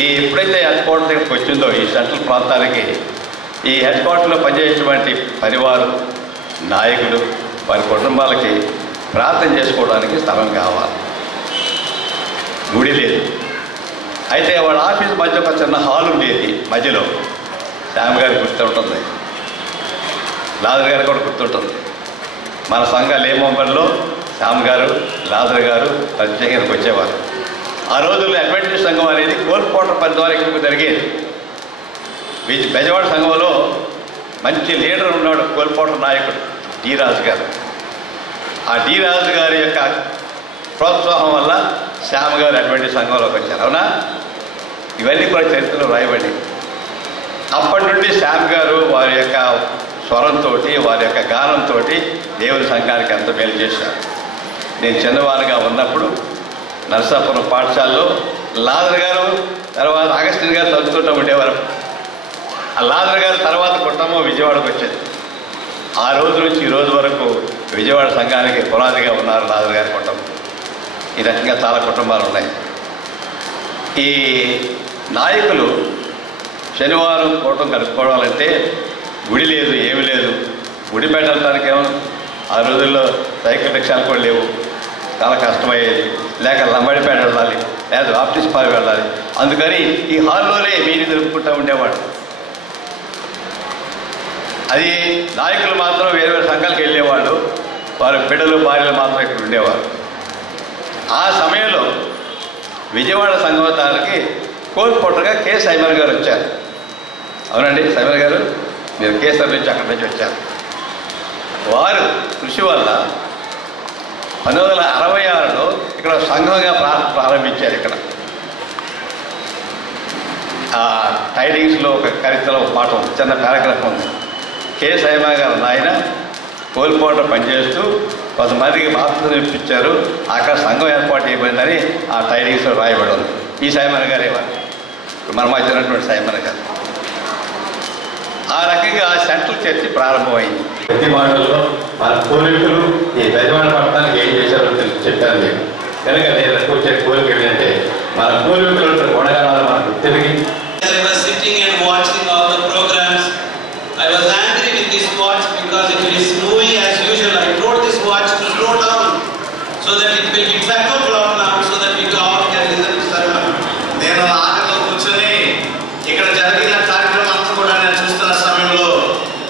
ఎప్పుడైతే హెడ్ క్వార్టర్ దగ్గరికి వచ్చిందో ఈ సెంట్రల్ ప్రాంతానికి, ఈ హెడ్ క్వార్టర్లో పనిచేసేటువంటి పనివారు నాయకులు వారి కుటుంబాలకి ప్రార్థన చేసుకోవడానికి స్థలం కావాలి, గుడి లేదు. అయితే వాళ్ళ ఆఫీస్ మధ్య ఒక చిన్న హాల్ ఉండేది మధ్యలో. శ్యామ్ గారికి గుర్తుంటుంది, లాదర్ గారు కూడా గుర్తుంటుంది. మన సంఘ లేమంబర్లో శ్యామ్ గారు, లాదర్ గారు ప్రత్యేకంగా వచ్చేవారు. ఆ రోజుల్లో అడ్వెంటిస్ట్ సంఘం అనేది కోల్పోవటం పని ద్వారా ఎక్కువ జరిగేది. బెజవాడ సంఘంలో మంచి లీడర్ ఉన్నాడు, కోల్పోవటం నాయకుడు డి రాజు గారు. ఆ డి రాజు గారి యొక్క ప్రోత్సాహం వల్ల శ్యామ్ గారు అడ్వెంటిస్ట్ సంఘంలోకి వచ్చారు. అవునా? ఇవన్నీ కూడా చరిత్రలో రాయబడి. అప్పటి నుండి శ్యామ్ గారు వారి యొక్క స్వరంతో, వారి యొక్క గానంతో దేవుని సంఘానికి ఎంత మేలు చేశారు. నేను చిన్నవారుగా ఉన్నప్పుడు నరసాపురం పాఠశాలలో లాదర్ గారు తర్వాత అగస్టిన్ గారు చదువుతుంటూ ఉండేవారు. ఆ లాదర్ గారు తర్వాత కుటుంబం విజయవాడకు వచ్చేది. ఆ రోజు నుంచి ఈ రోజు వరకు విజయవాడ సంఘానికి పునాదిగా ఉన్నారు లాదర్ గారి కుటుంబం. ఈ రకంగా చాలా కుటుంబాలు ఉన్నాయి. ఈ నాయకులు శనివారం కూటం కలుపుకోవాలంటే గుడి లేదు, ఏమి లేదు. గుడి పెట్టడానికి ఏమో ఆ రోజుల్లో సైకిల్ రిక్షాలు కూడా లేవు, చాలా కష్టమయ్యేది. లేక లంబడిపేట వెళ్ళాలి, లేదా బాప్టిస్ట్ పార్క్ వెళ్ళాలి. అందుకని ఈ హాల్లోనే మీని జరుపుకుంటూ ఉండేవాడు. అది నాయకులు మాత్రం వేరే వేరే సంఘాలకు వెళ్ళేవాళ్ళు, వారి బిడ్డలు భార్యలు మాత్రం ఇక్కడ ఉండేవారు. ఆ సమయంలో విజయవాడ సంఘవతానికి కోల్పోటగా కె సైమన్ గారు వచ్చారు. అవునండి సైమన్ గారు, మీరు కేసర్ నుంచి అక్కడి నుంచి వచ్చారు. వారు కృషి వల్ల 1966లో ఇక్కడ సంఘంగా ప్రారంభించారు. ఇక్కడ టైటింగ్స్లో ఒక కవితలో ఒక పాట ఉంది, చిన్న పారాగ్రాఫ్ ఉంది. కె సైమా గారు నాయన కోల్పోట పనిచేస్తూ కొంతమందికి బాప్తిజం ఇప్పించారు, అక్కడ సంఘం ఏర్పాటు చేయబడిందని ఆ టైటింగ్స్లో రాయబడి ఉంది. ఈ సైమన్ గారే వారు, మనం వచ్చినటువంటి సైమన్ గారు. ఆ రకంగా సెంట్రల్ చర్చి ప్రారంభమైంది. ప్రతి మాటల్లో మన పూర్వీకులు ఈ బెజవాడ పట్టణానికి ఏం చేశారో చెప్పారు నేను. కనుక నేను వచ్చే కోరిక ఏంటంటే మన పూర్వీకులు గుణగానాలు మనకు తిరిగి. I was sitting and watching all the programs. I was angry with this watch because it is moving as usual. I told this watch to slow down so that it will be 12 o'clock now so that we all can listen to sermon. నేను ఆటలో కూర్చొని ఇక్కడ జరిగిన కార్యక్రమం అంతా కూడా నేను చూస్తున్న సమయంలో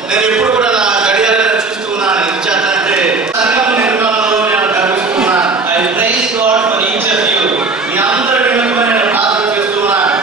నేను ఎప్పుడు కూడా నా గడియారాన్ని చూస్తూ ఉన్నాను. ఎందుకంటే సంఘం నిర్మాణంలో నేను గర్విస్తున్నాను. I praise God for each of you. మీ అందరి నిమిత్తమై నేను ప్రార్థన చేస్తూ ఉన్నాను.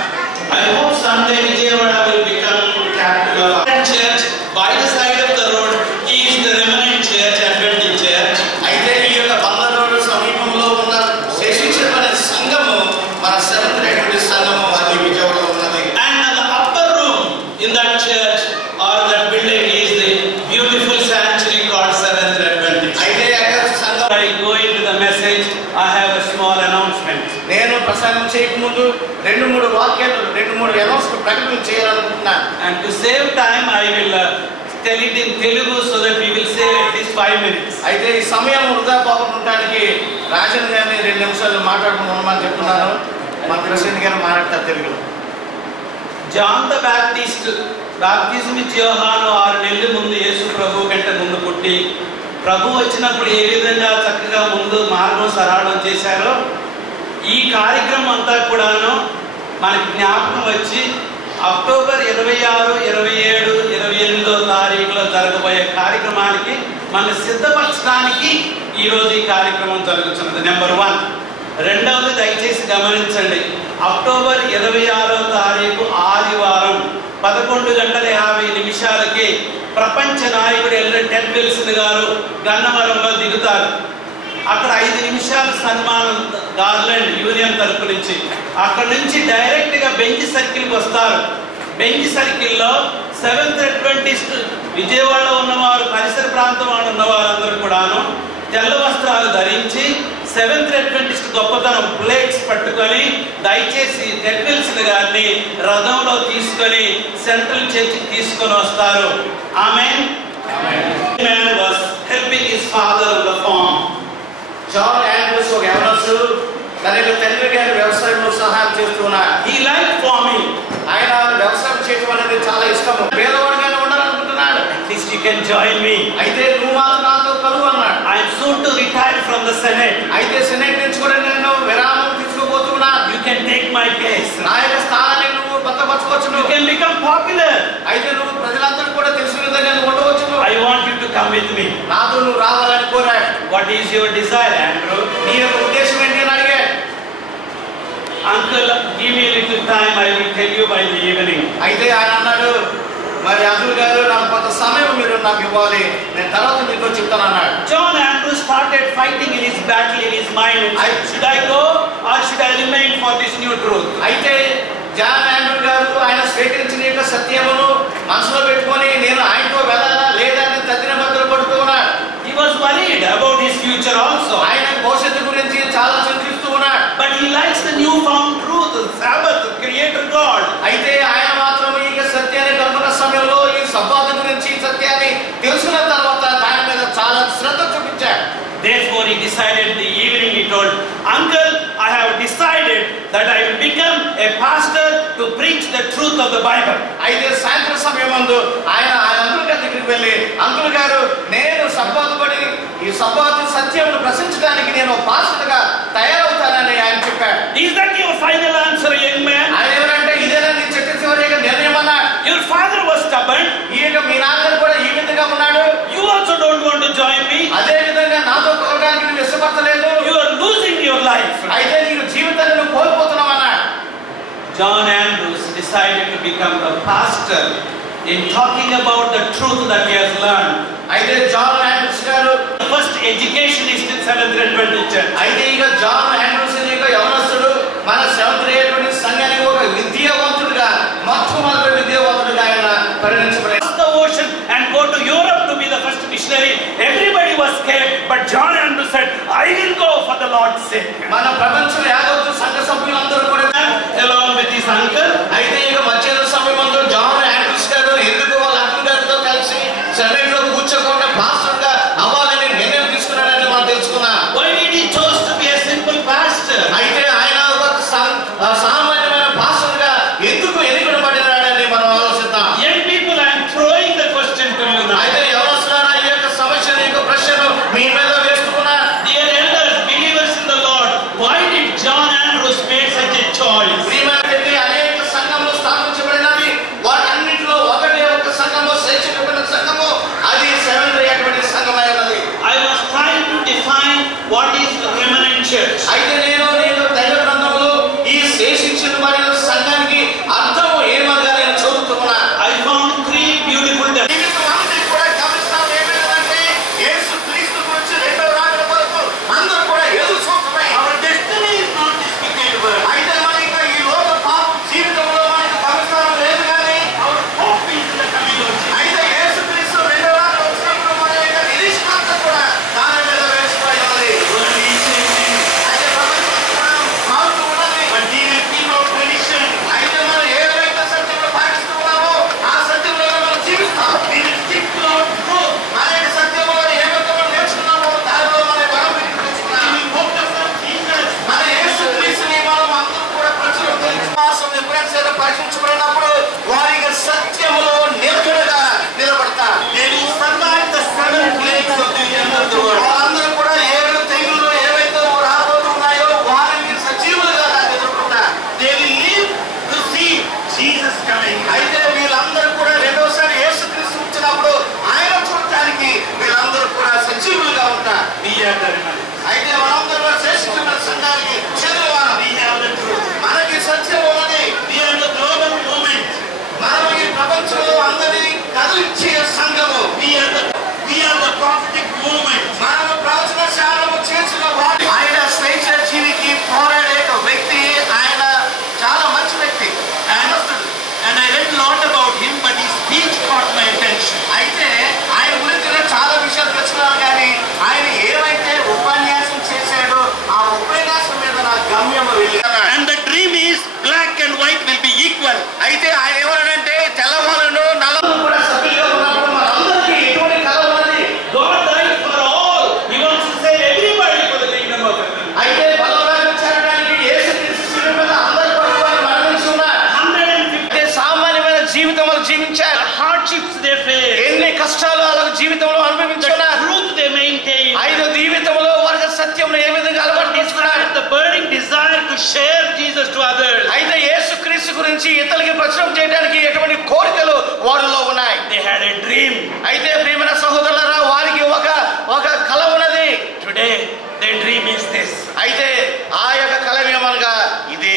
I hope someday Vijayawada will become capital of our church. By the side of the road is the remnant church, Adventist church. అయితే ఈ యొక్క బందర్ రోడ్ సమీపంలో ఉన్న శేషించబడిన సంఘము మన సెవెంత్ అడ్వెంటిస్ట్ సంఘము, అది విజయవాడలో ఉన్నది. And the upper room in that church or that building is the beautiful sanctuary called Seventh Adventist. అయితే అక్కడ సంఘం I go into the message, I have a small announcement. నేను ప్రసంగం చేయకముందు 2-3 వాక్యాలు 2-3 అనౌన్స్మెంట్ ప్రకటన చేయాలనుకుంటున్నాను. And to save time, I will tell it in Telugu so that we will save at least 5 minutes. అయితే ఈ సమయం వృధా పోకుండా రాజన్ గారిని 2 నిమిషాలు మాట్లాడుకుందామని చెప్తున్నాను. మన ప్రెసిడెంట్ గారు మాట్లాడతారు తెలుగులో. జాన్ ద బ్యాప్టిస్ట్ బాప్తిజం ఇచ్చి యోహాను 6 నెలల ముందు యేసు ప్రభు కంటే ముందు పుట్టి ప్రభు వచ్చినప్పుడు ఏ విధంగా చక్కగా ముందు మార్గం సరళం చేశారో ఈ కార్యక్రమం అంతా కూడాను మనకి జ్ఞాపకం వచ్చి అక్టోబర్ 26, 27, 28 తారీఖులో జరగబోయే కార్యక్రమానికి మనం సిద్ధపరచడానికి ఈరోజు ఈ కార్యక్రమం జరుగుతున్నది. నెంబర్ 1. రెండవది దయచేసి గమనించండి, అక్టోబర్ 26వ తారీఖు ఆదివారం 11:50 ప్రపంచ నాయకుడు టెడ్ విల్సన్ గారు గన్నవరంలో దిగుతారు. అక్కడ 5 నిమిషాలు సన్మానం గార్లాండ్ యూనియన్ తరపు నుంచి. అక్కడ నుంచి డైరెక్ట్గా బెంచ్ సర్కిల్కి వస్తారు. బెంచ్ సర్కిల్లో సెవెంత్ అడ్వెంటిస్ట్ విజయవాడలో ఉన్నవారు, పరిసర ప్రాంతం వాళ్ళు ఉన్నవారందరూ కూడాను తెల్ల వస్త్రాలు ధరించి సెవెంత్ అడ్వెంటిస్ట్ గొప్పతనం ప్లేట్స్ పట్టుకొని దయచేసి టెడ్ విల్సన్ గారిని రథంలో తీసుకొని సెంట్రల్ చర్చికి తీసుకొని వస్తారు. Amen. Man was helping his father on the farm. John Andrews ఒక యవనస్తుడు తన యొక్క తండ్రి గారి వ్యవసాయంలో సహాయం చేస్తున్నారు. He liked farming. ఆయన వ్యవసాయం చేయడం అనేది చాలా ఇష్టం. పేదవాడిగానే ఉండాలనుకుంటున్నాడు. At least you can join me. అయితే నువ్వు మాత్రం నాతో కలువు అన్నాడు. I am soon to retire from the Senate. అయితే సెనెట్ నుంచి కూడా నేను విరామం తీసుకోబోతున్నా. You can take my place. నా యొక్క స్థానాన్ని నువ్వు భద్రపరచుకోవచ్చు. You can become popular. అయితే నువ్వు ప్రజలందరూ కూడా తెలిసిన విధంగా ఉండవచ్చు. I want you to come with me. నాతో నువ్వు రావాలని కోరాడు. What is your desire, Andrew? నీ యొక్క ఉద్దేశం ఏంటి అని అడిగాడు. Uncle, give me a little time. I will tell you by the evening. అయితే ఆయన అన్నాడు, మరి అంకుల్ గారు నాకు కొంత సమయం మీరు నాకు ఇవ్వాలి, నేను తర్వాత మీతో చెప్తాను అన్నాడు. John Andrew started fighting in his battle in his mind. Should I go or should I remain for this new truth? అయితే జాన్ ఆండ్రూ గారు ఆయన స్వీకరించిన యొక్క సత్యమును మనసులో పెట్టుకొని నేను ఆయనతో వెళ్ళాలా లేదా future also. ఆయన భవిష్యత్తు గురించి చాలా చింతిస్తూ ఉన్నాడు. But he likes the newfound truth, the Sabbath, the Creator God. అయితే ఆయన మాత్రం ఈ సత్యాన్ని కనుగొన్న సమయంలో ఈ సబ్బాతు గురించి సత్యాన్ని తెలుసుకున్న తర్వాత దాని మీద చాలా శ్రద్ధ చూపించాడు. Therefore he decided the evening, he told, Uncle, I have decided that I will become a pastor to preach the truth of the Bible. అయితే సాయంత్రం సమయం ముందు ఆయన అంకుల్ గారి దగ్గరికి వెళ్ళి, అంకుల్ గారు, నేను సబ్బాతు పడి ఈ సబ్బాతు సత్యమును ప్రశ్నించడానికి నేను పాస్టర్గా తయారవుతానని ఆయన చెప్పాడు. Is that your final answer, young man? ఆయన ఎవరంటే ఇదేనా నీ చిట్ట చివరి నిర్ణయం అన్నాడు. Your father was stubborn. మీ నాన్నగారు కూడా ఈ విధంగా ఉన్నాడు. You also don't want to join me. అదే విధంగా నాతో కలవడానికి నువ్వు ఇష్టపడలేదు. You are losing your life. అయితే నీకు జీవితాన్ని నువ్వు కోల్పోతున్నావు అన్నాడు. John Andrews decided to become the pastor in talking about the truth that he has learned. అయితే జాన్ ఆండ్రూస్ గారు first educationist in Seventh Day Adventist Church. అయితే ఇక జాన్ ఆండ్రూస్ యొక్క యవనస్తుడు మన సెవెంత్ డే అడ్వెంటిస్ట్ సంఘానికి ఒక విద్యావంతుడిగా మొట్టమొదటి విద్యావంతుడిగా ఆయన పరిగణించబడ్డాడు. Cross the ocean and go to Europe to be the first missionary. Everybody was scared, but John Andrews said, I will go for the Lord's sake. మన ప్రపంచంలో యావత్తు సంఘ సభ్యులందరూ కూడా along with his uncle. అయితే ఇక మధ్యాహ్న సమయమందు జాన్ ఆండ్రూస్ గారు ఎందుకు వాళ్ళ అంకుల్ గారితో కలిసి సెనెట్లో కూర్చోకుండా పాస్టర్గా అవ్వాలని నిర్ణయం తీసుకున్నాడని మనం తెలుసుకున్నాం. Why did he chose to be a simple pastor? అయితే ఆయన ఒక సామాన్యమైన పాస్టర్గా ఎందుకు ఎన్నికబడినాడని మనం ఆలోచిద్దాం. Young people, I am throwing the question to you now. అయితే ఎవరొస్తున్నారా ఈ యొక్క సమస్యను, ఈ యొక్క ప్రశ్నను మీ మీద వేస్తున్నా. Dear elders, believers in the Lord, why did John Andrews make such a choice? అనేక సంఘంలో స్థాపించబడినవి, వాటన్నిటిలో ఒకటే ఒక సంఘము, శ్రేష్ఠమైన సంఘము, అది సెవెంత్ డే అడ్వెంటిస్ట్ సంఘమై ఉన్నది. I was trying to define what is the remnant church. అయితే నేను దైవ గ్రంథంలో ఈ శేషించబడిన సంఘానికి అర్థము ఏమనగా నేను చదువుతున్నా. I found three beautiful definitions. కూడా గమనిస్తాం ఏమిటంటే యేసు క్రీస్తు గురించి రెండవ రాకడ వరకు అందరూ కూడా ఎదురు చూస్తున్నాయి. Our destiny is not disputed. అయితే మనకి ఈ లోక పాప జీవితంలో మనకి భవిష్యత్తు లేదు కానీ Our hope is in the coming of Jesus. అయితే యేసు క్రీస్తు రెండవ రాకడ వచ్చినప్పుడు మన యొక్క నిరీక్షణ అంతా కూడా దాని మీద వేసిపోయి ఉన్నది. అయితే ప్రపంచం కూడా మారుతూ ఉన్నది. But we will keep our tradition. అయితే మనం ఏదైతే సత్యంలో పాటిస్తూ ఉన్నామో ఆ సత్యంలో మనం జీవిస్తాం. We will stick to our truth. మన యొక్క సత్యంలో ఏమైతే మనం నేర్చుకున్నామో దానిలో మనం బలం We పెట్టుకుంటున్నాం. will focus on Jesus. మన యేసు క్రీస్తుని మనం అందరూ కూడా ప్రజలు విశ్వాసం ఎప్పుడైనా పరిశీలించబడినప్పుడు వారికి సత్యములో నిలకడగా నిలబడతారు. They will survive the 7 plagues of the end of the world. వాళ్ళందరూ కూడా 7 తెగుళ్ళు ఏవైతే రాబోతున్నాయో వారికి సజీవులుగా ఎదుర్కొంటారు. They will live to see Jesus coming. అయితే వీళ్ళందరూ కూడా రెండోసారి యేసు క్రీస్తు వచ్చినప్పుడు ఆయన చూడటానికి వీళ్ళందరూ కూడా సజీవులుగా ఉంటారు. We are the remnant. అయితే మనందరూ కూడా శ్రేష్ఠమైన సంఘానికి చెందినవారు. We have the truth. మనకి సత్యం ఉన్నది. We are the global movement. మనం ఈ ప్రపంచంలో అందరినీ కదిలించే సంఘము. We are the prophetic movement. మనం ప్రవచనశాలను చేసిన వాడు. ఆయన స్వేచ్ఛ జీవికి పోరాడే ఒక వ్యక్తి. ఆయన చాలా మంచి వ్యక్తి. And I read a lot about him, but his speech caught my attention. అయితే ఆయన గురించి నేను చాలా విషయాలు తెలుసుకున్నాను కానీ ఆయన ఏవైతే ఉపన్యాసం చేశాడో ఆ ఉపన్యాసం మీద నా గమ్యం వెళ్ళాను. And the dream is black and white will be equal. అయితే ఆయన ఎవరంటే తెల్లవాళ్ళను నల్లను కూడా సభ్యులుగా ఉన్నప్పుడు మనందరికీ ఎటువంటి కళ ఉన్నది. God died for all. He wants to save everybody for the kingdom of heaven. అయితే బలరాజు చేరడానికి యేసు క్రీస్తు శిలువ మీద అందరి కొరకు ఆయన మరణించి ఉన్నారు. 150 సామాన్యమైన జీవితంలో జీవించారు. hardships they face. ఎన్ని కష్టాలు వాళ్ళ జీవితంలో The అనుభవించున్నారు. truth they maintain. ఐదు జీవితంలో వారికి సత్యం ఏ విధంగా అలవాటు తీసుకున్నారు. The burning desire to share Jesus to others. అయితే యేసు క్రీస్తు గురించి ఇతరులకి ప్రచురం చేయడానికి ఎటువంటి కోరికలు వారిలో ఉన్నాయి. They had a dream. అయితే ప్రియమైన సహోదరులారా వారికి ఒక కళ ఉన్నది. Today their dream is this. అయితే ఆ యొక్క కళ ఏమనగా ఇది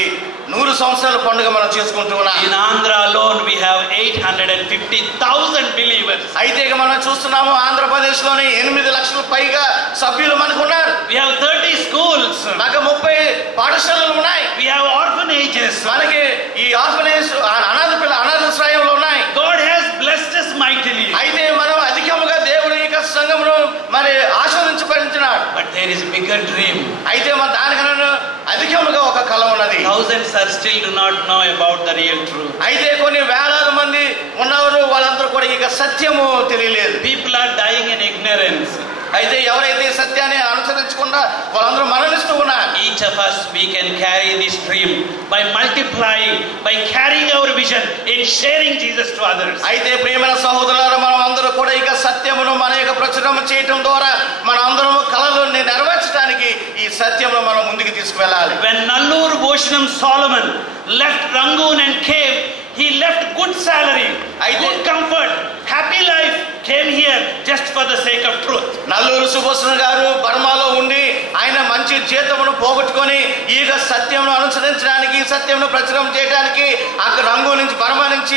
100 సంవత్సరాల పండుగ మనం చేసుకుంటూ ఉన్నాం. In Andhra alone we have 850,000 believers. అయితే ఇక మనం చూస్తున్నాము ఆంధ్రప్రదేశ్ లోని 8 లక్షల పైగా సభ్యులు మనకు ఉన్నారు. We have 30 schools. నాకు 30 పాఠశాలలు ఉన్నాయి. We have orphanages. మనకి ఈ ఆర్ఫనేజ్ అనాథాశ్రయంలో ఉన్నాయి. God has blessed us mightily. అయితే మనం అధికముగా దేవుడి యొక్క సంఘమును మరి ఆశీర్వదించబడించున్నాడు. But కళ ఉన్నది. Thousands are still do not know about the real truth. అయితే కొన్ని వేలాది మంది ఉన్నవారు వాళ్ళందరూ కూడా ఇక సత్యము తెలియలేదు. People are dying in ignorance. అయితే ఎవరైతే సత్యాన్ని అనుసరించకుండా వాళ్ళందరూ మరణిస్తూ ఉన్నారు. Each of us, we can carry this dream by multiplying, by carrying our vision in sharing Jesus to others. అయితే ప్రియమైన సహోదరులారా, మనం అందరూ కూడా ఇక సత్యమును మన యొక్క ప్రచురణ చేయటం ద్వారా మన అందరం కళలను నెరవేర్చడానికి ఈ సత్యమును మనం ముందుకు తీసుకువెళ్ళాలి. When Nalluru Bhushanam Solomon left Rangoon and came, he left good salary, good comfort, happy life, came here just for the sake of truth. Nallur సుభూషణ్ గారు బర్మాలో ఉండి ఆయన మంచి జీతమును పోగొట్టుకొని ఈగ సత్యమును అనుసరించడానికి, సత్యమును ప్రచురం చేయడానికి అక్కడ రంగు నుంచి బర్మా నుంచి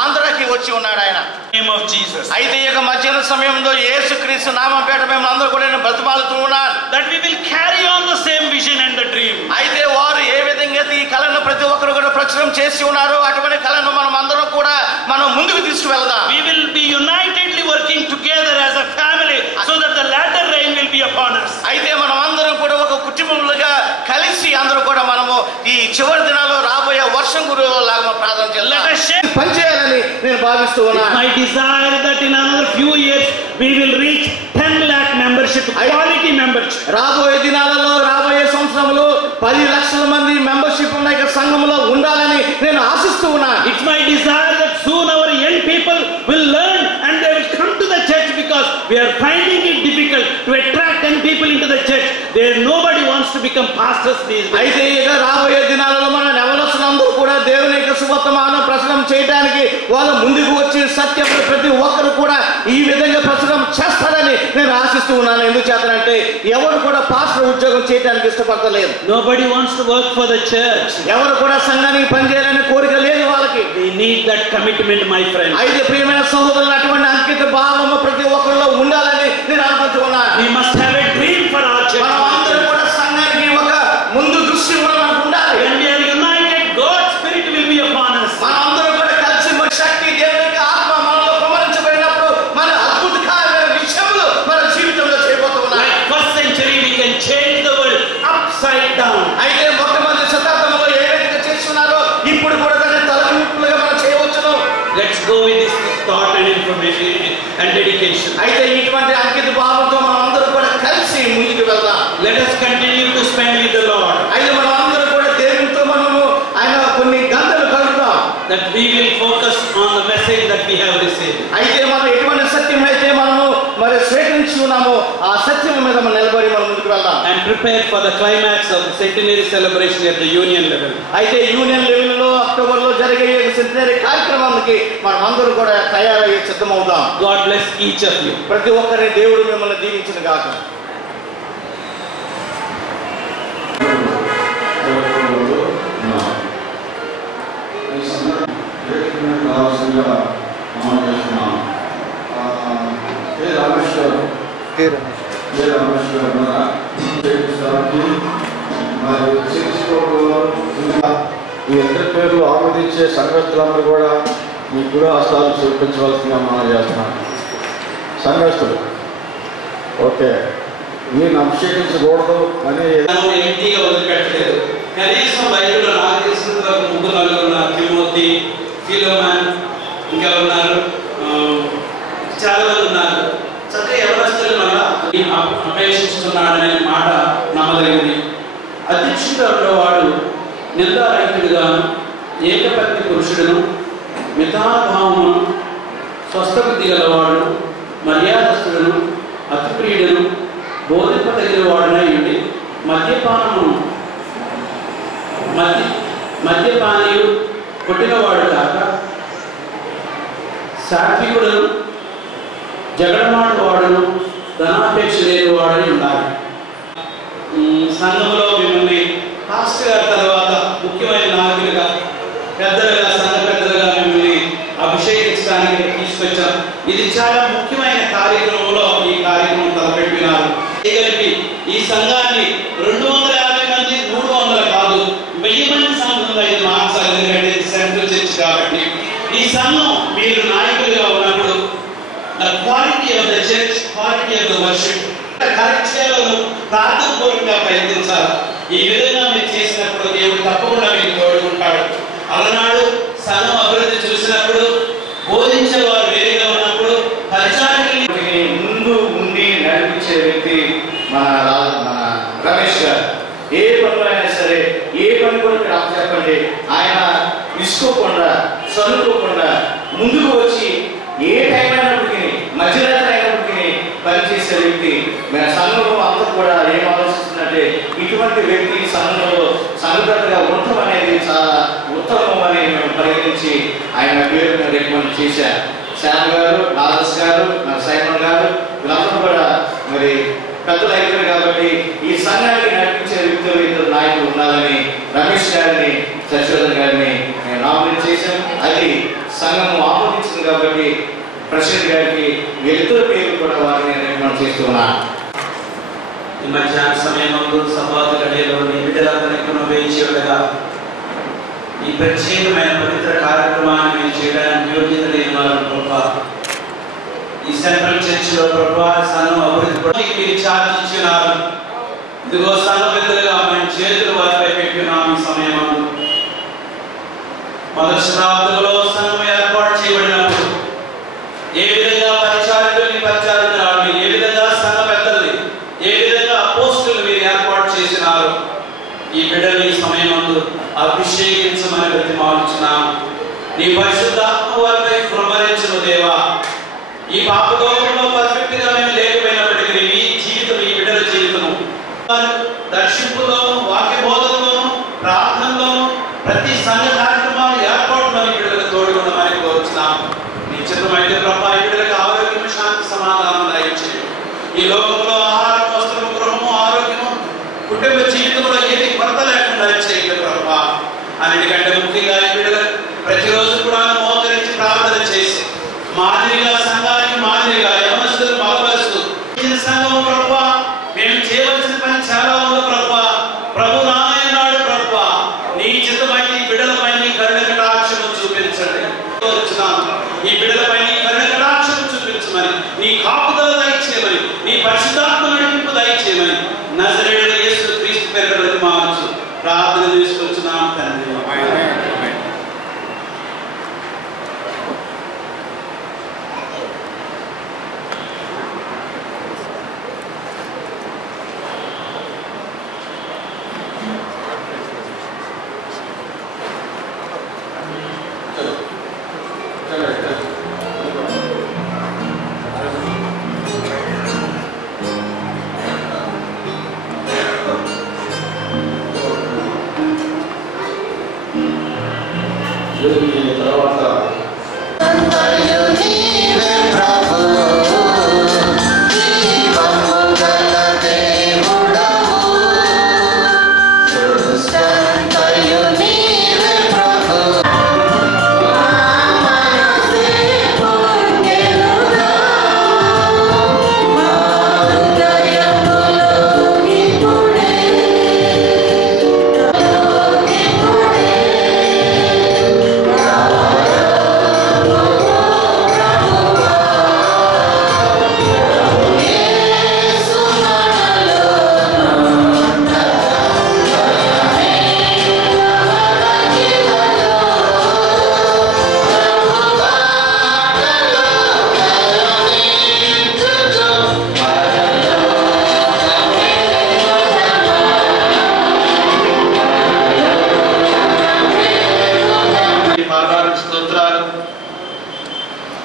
ఆంధ్రాకి వచ్చి ఉన్నాడు ఆయన. Name of Jesus. అయితే ఈ మధ్యాహ్న సమయంలో యేసుక్రీస్తు నామం పేట మేము అందరూ కూడా బ్రతిమాలుతూ ఉన్నారు. That we will carry on the same vision and the dream. అయితే వారు ఏ విధంగా ఈ కళను ప్రతి ఒక్కరు కూడా ప్రచురం చేసి ఉన్నారో అటువంటి కళను మనం అందరం కూడా మనం ముందుకు తీసుకువెళ్దాం. We will be unitedly working together as a family so that the latter rain will be upon us. అయితే మనం అందరం కూడా ఒక కుటుంబంగా కలిసి అందరూ కూడా మనము ఈ చివరి దినాల్లో రాబోయే వర్షం గురువులాగా ప్రార్థన చేయాలి, పనిచేయాలని నేను భావిస్తూ ఉన్నాను. My desire that in another few years we will reach 10 lakh membership, quality membership. రాబోయే దినాలలో రాబోయే సంవత్సరంలో 10 లక్షల మంది మెంబర్షిప్ ఉన్న ఈ సంఘంలో ఉండాలని నేను ఆశిస్తూ ఉన్నాను. It's my desire that soon our young people will learn and they will come to the church because we are finding it difficult to attract young people into the church. There nobody wants to become pastors these days. అయితే ఇక రాబోయే దినాలలో మన యవనస్తులందరూ కూడా దేవుని యొక్క సువర్తమానం ప్రచురం చేయడానికి వాళ్ళు ముందుకు వచ్చి సత్యం ప్రతి ఒక్కరు కూడా ఈ విధంగా ప్రచురం చేస్తారని నేను ఆశిస్తూ ఉన్నాను. ఎందుకు చేస్తానంటే ఎవరు కూడా పాస్టర్ ఉద్యోగం చేయడానికి ఇష్టపడతలేదు. Nobody wants to work for the church. ఎవరు కూడా సంఘానికి పనిచేయాలని కోరిక లేదు వాళ్ళకి. They need that commitment, my friend. అయితే ప్రియమైన సహోదరులు, అటువంటి అంకిత భావము ప్రతి ఒక్కరిలో ఉండాలని నేను అనుకుంటూ ఉన్నాను. We must have a dream for our church. మనం అందరం కూడా సంఘానికి ఒక ముందు దృష్టి మనకు ఉండాలి. When we are united, God's spirit will be upon us. మనం అందరం కూడా కలిసి మన శక్తి దేవుని ఆత్మ మనలో కుమరించబడినప్పుడు మన అద్భుతకరమైన విషయములు మన జీవితంలో చేయబోతున్నాయి. Like first century we can change the world upside down. అయితే మొట్టమొదటి శతాబ్దంలో ఏ విధంగా చేస్తున్నారో ఇప్పుడు కూడా దాన్ని తలకింపులుగా మనం చేయవచ్చును. Let's go with this thought and information and dedication. అయితే ఇటువంటి అంకిత భావంతో మనం అందరం కూడా కలిసి ముందుకు వెళ్దాం. Let us continue to spend with the Lord. అయితే మనం అందరం కూడా దేవునితో మనము ఆయన కొన్ని గంటలు కలుపుతాం. That we will focus on the message that we have received. అయితే మనం ఎటువంటి సత్యం అయితే మనము మరి స్వీకరించి ఉన్నామో ఆ సత్యం మీద మనం నిలబడి మనం ముందుకు వెళ్దాం. And prepare for the climax of the centenary celebration at the union level. అయితే యూనియన్ లెవెల్లో అక్టోబర్లో జరిగే సెంటనరీ కార్యక్రమానికి మనం అందరూ కూడా తయారయ్యే సిద్ధమవుతాం. God bless each of you. ప్రతి ఒక్కరిని దేవుడు మిమ్మల్ని దీవించిన గాక. ఈ ఇద్దరి పేర్లు ఆమోదించే సంఘస్థులందరూ కూడా మీ గురు హస్తాలు చూపించవలసిందిగా మనం చేస్తున్నాం. సంఘస్థులు ఓకే, మీరు అభిషేకించకూడదు అని ఎంటీగా వదిలిపెట్టలేదు. కనీసం బైబిల్లో నాకు తెలిసిన ముగ్గురు నలుగురు ఉన్నారు. తిమోతి, ఫిలోమన్, ఇంకా ఉన్నారు, చాలా మంది ఉన్నారు. చక్కగా ఎవరస్తులు అపేక్షిస్తున్నాడనే మాట నమ్మదగింది. అధ్యక్షుడు వాడు నిర్ధారహితుడుగాను, ఏకపత్తి పురుషుడును, మితాభావమును, స్వస్థబుద్ధి గలవాడు, మర్యాదస్తుడును, అతిప్రియుడును, బోధింపదగిన వాడునై ఉండి మద్యపానీయు పుట్టినవాడు కాక సాత్వికుడును, జగడమాడు వాడును, ధనాపేక్ష లేని వాడని ఉండాలి. సంఘంలో మిమ్మల్ని పాస్టర్ గారి తర్వాత ముఖ్యమైన నాయకులుగా, పెద్దలుగా, సంఘ పెద్దలుగా మిమ్మల్ని అభిషేకించడానికి తీసుకొచ్చాం. ఇది చాలా ముఖ్యమైన కార్యక్రమంలో ఈ కార్యక్రమం తలపెట్టినారు. కలిపి ఈ సంఘాన్ని 250 మంది, 300 కాదు, 1000 మంది సంఘంగా ఇది మార్చాలి. ఎందుకంటే ఇది సెంట్రల్ చర్చ్ కాబట్టి. ఈ సంఘం మీరు నాయకులుగా ఉన్నప్పుడు the quality of the church, quality of the worship correct చేయాలని ప్రార్థనపూర్వకంగా ప్రయత్నించాలి. ఈ విధంగా మీరు చేసినప్పుడు దేవుడు తప్పకుండా మీకు తోడుకుంటాడు. అలనాడు సంఘం అభివృద్ధి చూసినప్పుడు బోధించేవారు వేరుగా ఉన్నప్పుడు పరిచారకులకి ముందు ఉండి నడిపించే వ్యక్తి మన రమేష్ గారు. ఏ పనులు అయినా సరే, ఏ పని కూడా నాకు చెప్పండి, ఆయన ఇసుకోకుండా చదువుకోకుండా ముందుకు వచ్చి ఏ టైం అయినప్పటికీ మధ్యరాత్రి అయినప్పటికీ పనిచేసే వ్యక్తి. మన సంఘంలో అందరూ కూడా ఏం ఆలోచిస్తున్నట్టే ఇటువంటి వ్యక్తి సంఘంలో సంఘటనగా ఉండటం అనేది చాలా ఉత్తమం అని మేము పరిగణించి ఆయన పేరు మేము రికమెండ్ చేశారు. శ్యామ్ గారు, నారస్ గారు, సైమన్ గారు వీళ్ళందరూ కూడా మరి పెద్దలు అయిపోయారు కాబట్టి ఈ సంఘానికి నడిపించే వ్యక్తులు ఇద్దరు నాయకులు ఉండాలని రమేష్ గారిని, శశిధర్ గారిని మేము నామినేట్ చేశాం. అది సంఘం ఆమోదించింది కాబట్టి ప్రెసిడెంట్ గారికి వీళ్ళిద్దరు పేరు కూడా వారిని రికమెండ్ చేస్తున్నాను. ఈ మధ్యాహ్న సమయంలో సభాత గడియలో బిడ్డలందరికీ వేయించి ఉండగా ఈ ప్రత్యేకమైన పవిత్ర కార్యక్రమాన్ని మేము చేయడానికి యోగ్యత లేని వారు గొప్ప ఈ సెంట్రల్ చర్చిలో ప్రభా సంఘం అభివృద్ధి మీరు ఛార్జ్ ఇచ్చినారు. ఇదిగో సంఘ పెద్దలుగా మేము చేతులు వారిపై పెట్టినాం. ఈ సమయంలో మొదటి శతాబ్దంలో సంఘం ఏర్పాటు చేయబడినప్పుడు ఏ విధంగా పరిచారకులు, ఏ విధంగా సంఘ పెద్దల్ని, ఏ విధంగా అపోస్తులు మీరు ఏర్పాటు చేసినారు. ఈ బిడ్డలు ఈ సమయమందు అభిషేకించమని బ్రతిమాలుచున్నాం. నీ పరిశుద్ధాత్మ వారిపై కృపరించును దేవా. ఈ పాపదోషంలో పర్ఫెక్ట్ గా మేము లేకపోయినప్పటికీ ఈ జీవితం, ఈ బిడ్డల జీవితము దర్శింపులోను, వాక్య బోధనలోను, ప్రార్థనలోను, ప్రతి సంఘ కార్యక్రమాలు ఏర్పాటులో ఈ బిడ్డలకు తోడుకుండమని కోరుచున్నాం. నీ చిత్తమైతే ప్రభా ఈ బిడ్డలకు ఆరోగ్యం, శాంతి, సమాధానం దయచేయండి. ఈ లోకంలో ఆహారం, వస్త్రము, గృహము, ఆరోగ్యము, కుటుంబ జీవితంలో ఏది కొరత లేకుండా చేయండి ప్రభా. అన్నిటికంటే ముఖ్యంగా ఈ బిడ్డలు ప్రతిరోజు కూడా మోకరించి ప్రార్థన చేసి మాదిరిగా సంఘానికి మాదిరిగా యవనస్తులు బలపరుస్తూ సంఘం ప్రభా మేము చేయవలసిన పని చాలా ఉంది ప్రభా. ప్రభు నారాయణాడు ప్రభా నీ చిత్తమైతే ఈ బిడ్డలపై నీ కరుణ కటాక్షము చూపించండి. ఈ బిడ్డలపై నీ కరుణ కటాక్షము చూపించమని, నీ కాపుదల దయచేయమని, నీ పరిశుద్ధాత్మ నడిపింపు దయచేయమని నజరేయుడైన యేసు క్రీస్తు పేరిట బ్రతిమాలుచు ప్రార్థన చేసుకొచ్చున్నాం తండ్రి.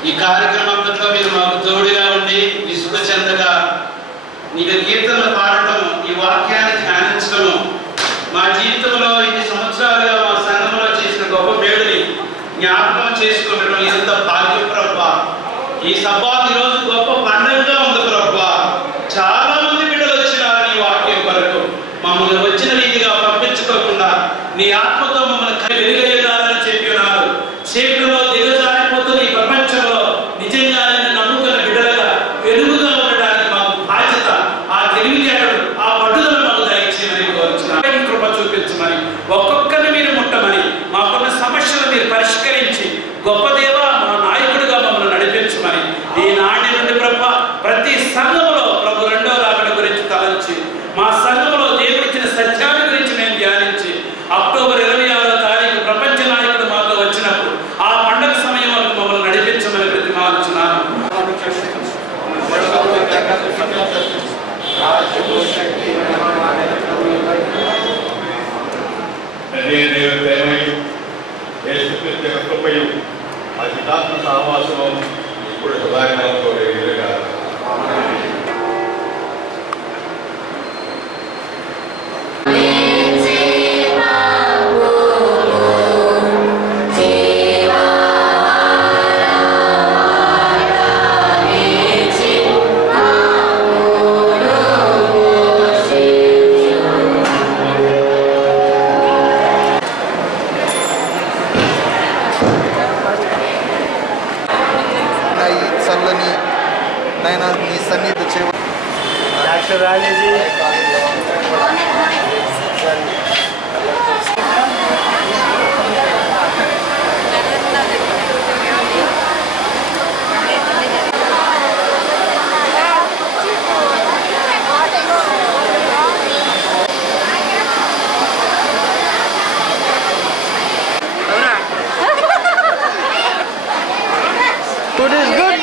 ఈ కార్యక్రమంలో మీరు మాకు తోడుగా ఉండి విసుగ చెందగా నీకు కీర్తనలు పాడటం, ఈ వాక్యాన్ని ధ్యానించడము మా జీవితంలో ఇన్ని సంవత్సరాలుగా మా సంఘంలో చేసిన గొప్ప మేలుని జ్ఞాపకం చేసుకుంటడం ఎంత భాగ్యం ప్రభా. ఈ సభాకి రోజు గొప్ప పండుగగా ఉంది ప్రభా. చాలా మంది బిడ్డలు వచ్చినారు నీ వాక్యం కొరకు. మమ్మల్ని వచ్చిన రీతిగా పంపించుకోకుండా నీ ఆత్మతో మమ్మల్ని వెలుగయ్యాలని చెప్పి ఉన్నారు. చీకటిలో దిగజారిపోతున్న ఈ ప్రపంచంలో నిజంగా నమ్ముకున్న బిడ్డలుగా వెలుగుగా ఉండడానికి మాకు బాధ్యత, ఆ తెలివితేటలు, ఆ పట్టుదల మాకు దయచేయమని కోరుచున్నాను. కృప చూపించమని, ఒక్కొక్కరిని మీరు ముట్టమని, మాకున్న సమస్యలు మీరు పరిష్కరించి గొప్ప దేవా మా నాయకుడిగా మమ్మల్ని నడిపించమని, ఈ నాటి నుండి ప్రభు ప్రతి సంఘంలో ప్రభు రెండో రాకడ గురించి తలంచి మా సంఘంలో దేవుడిచ్చిన సత్యాన్ని గురించి యేసుక్రీస్తు యొక్క కృపయు పరిశుద్ధాత్మ సహవాసం ఇప్పుడు సదాకాలంతో ఎదురుగా Food is good.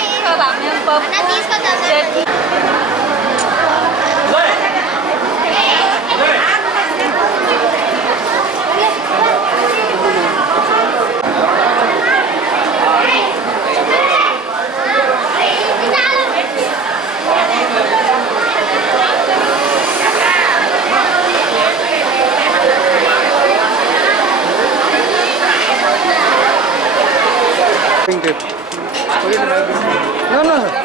No, no, no.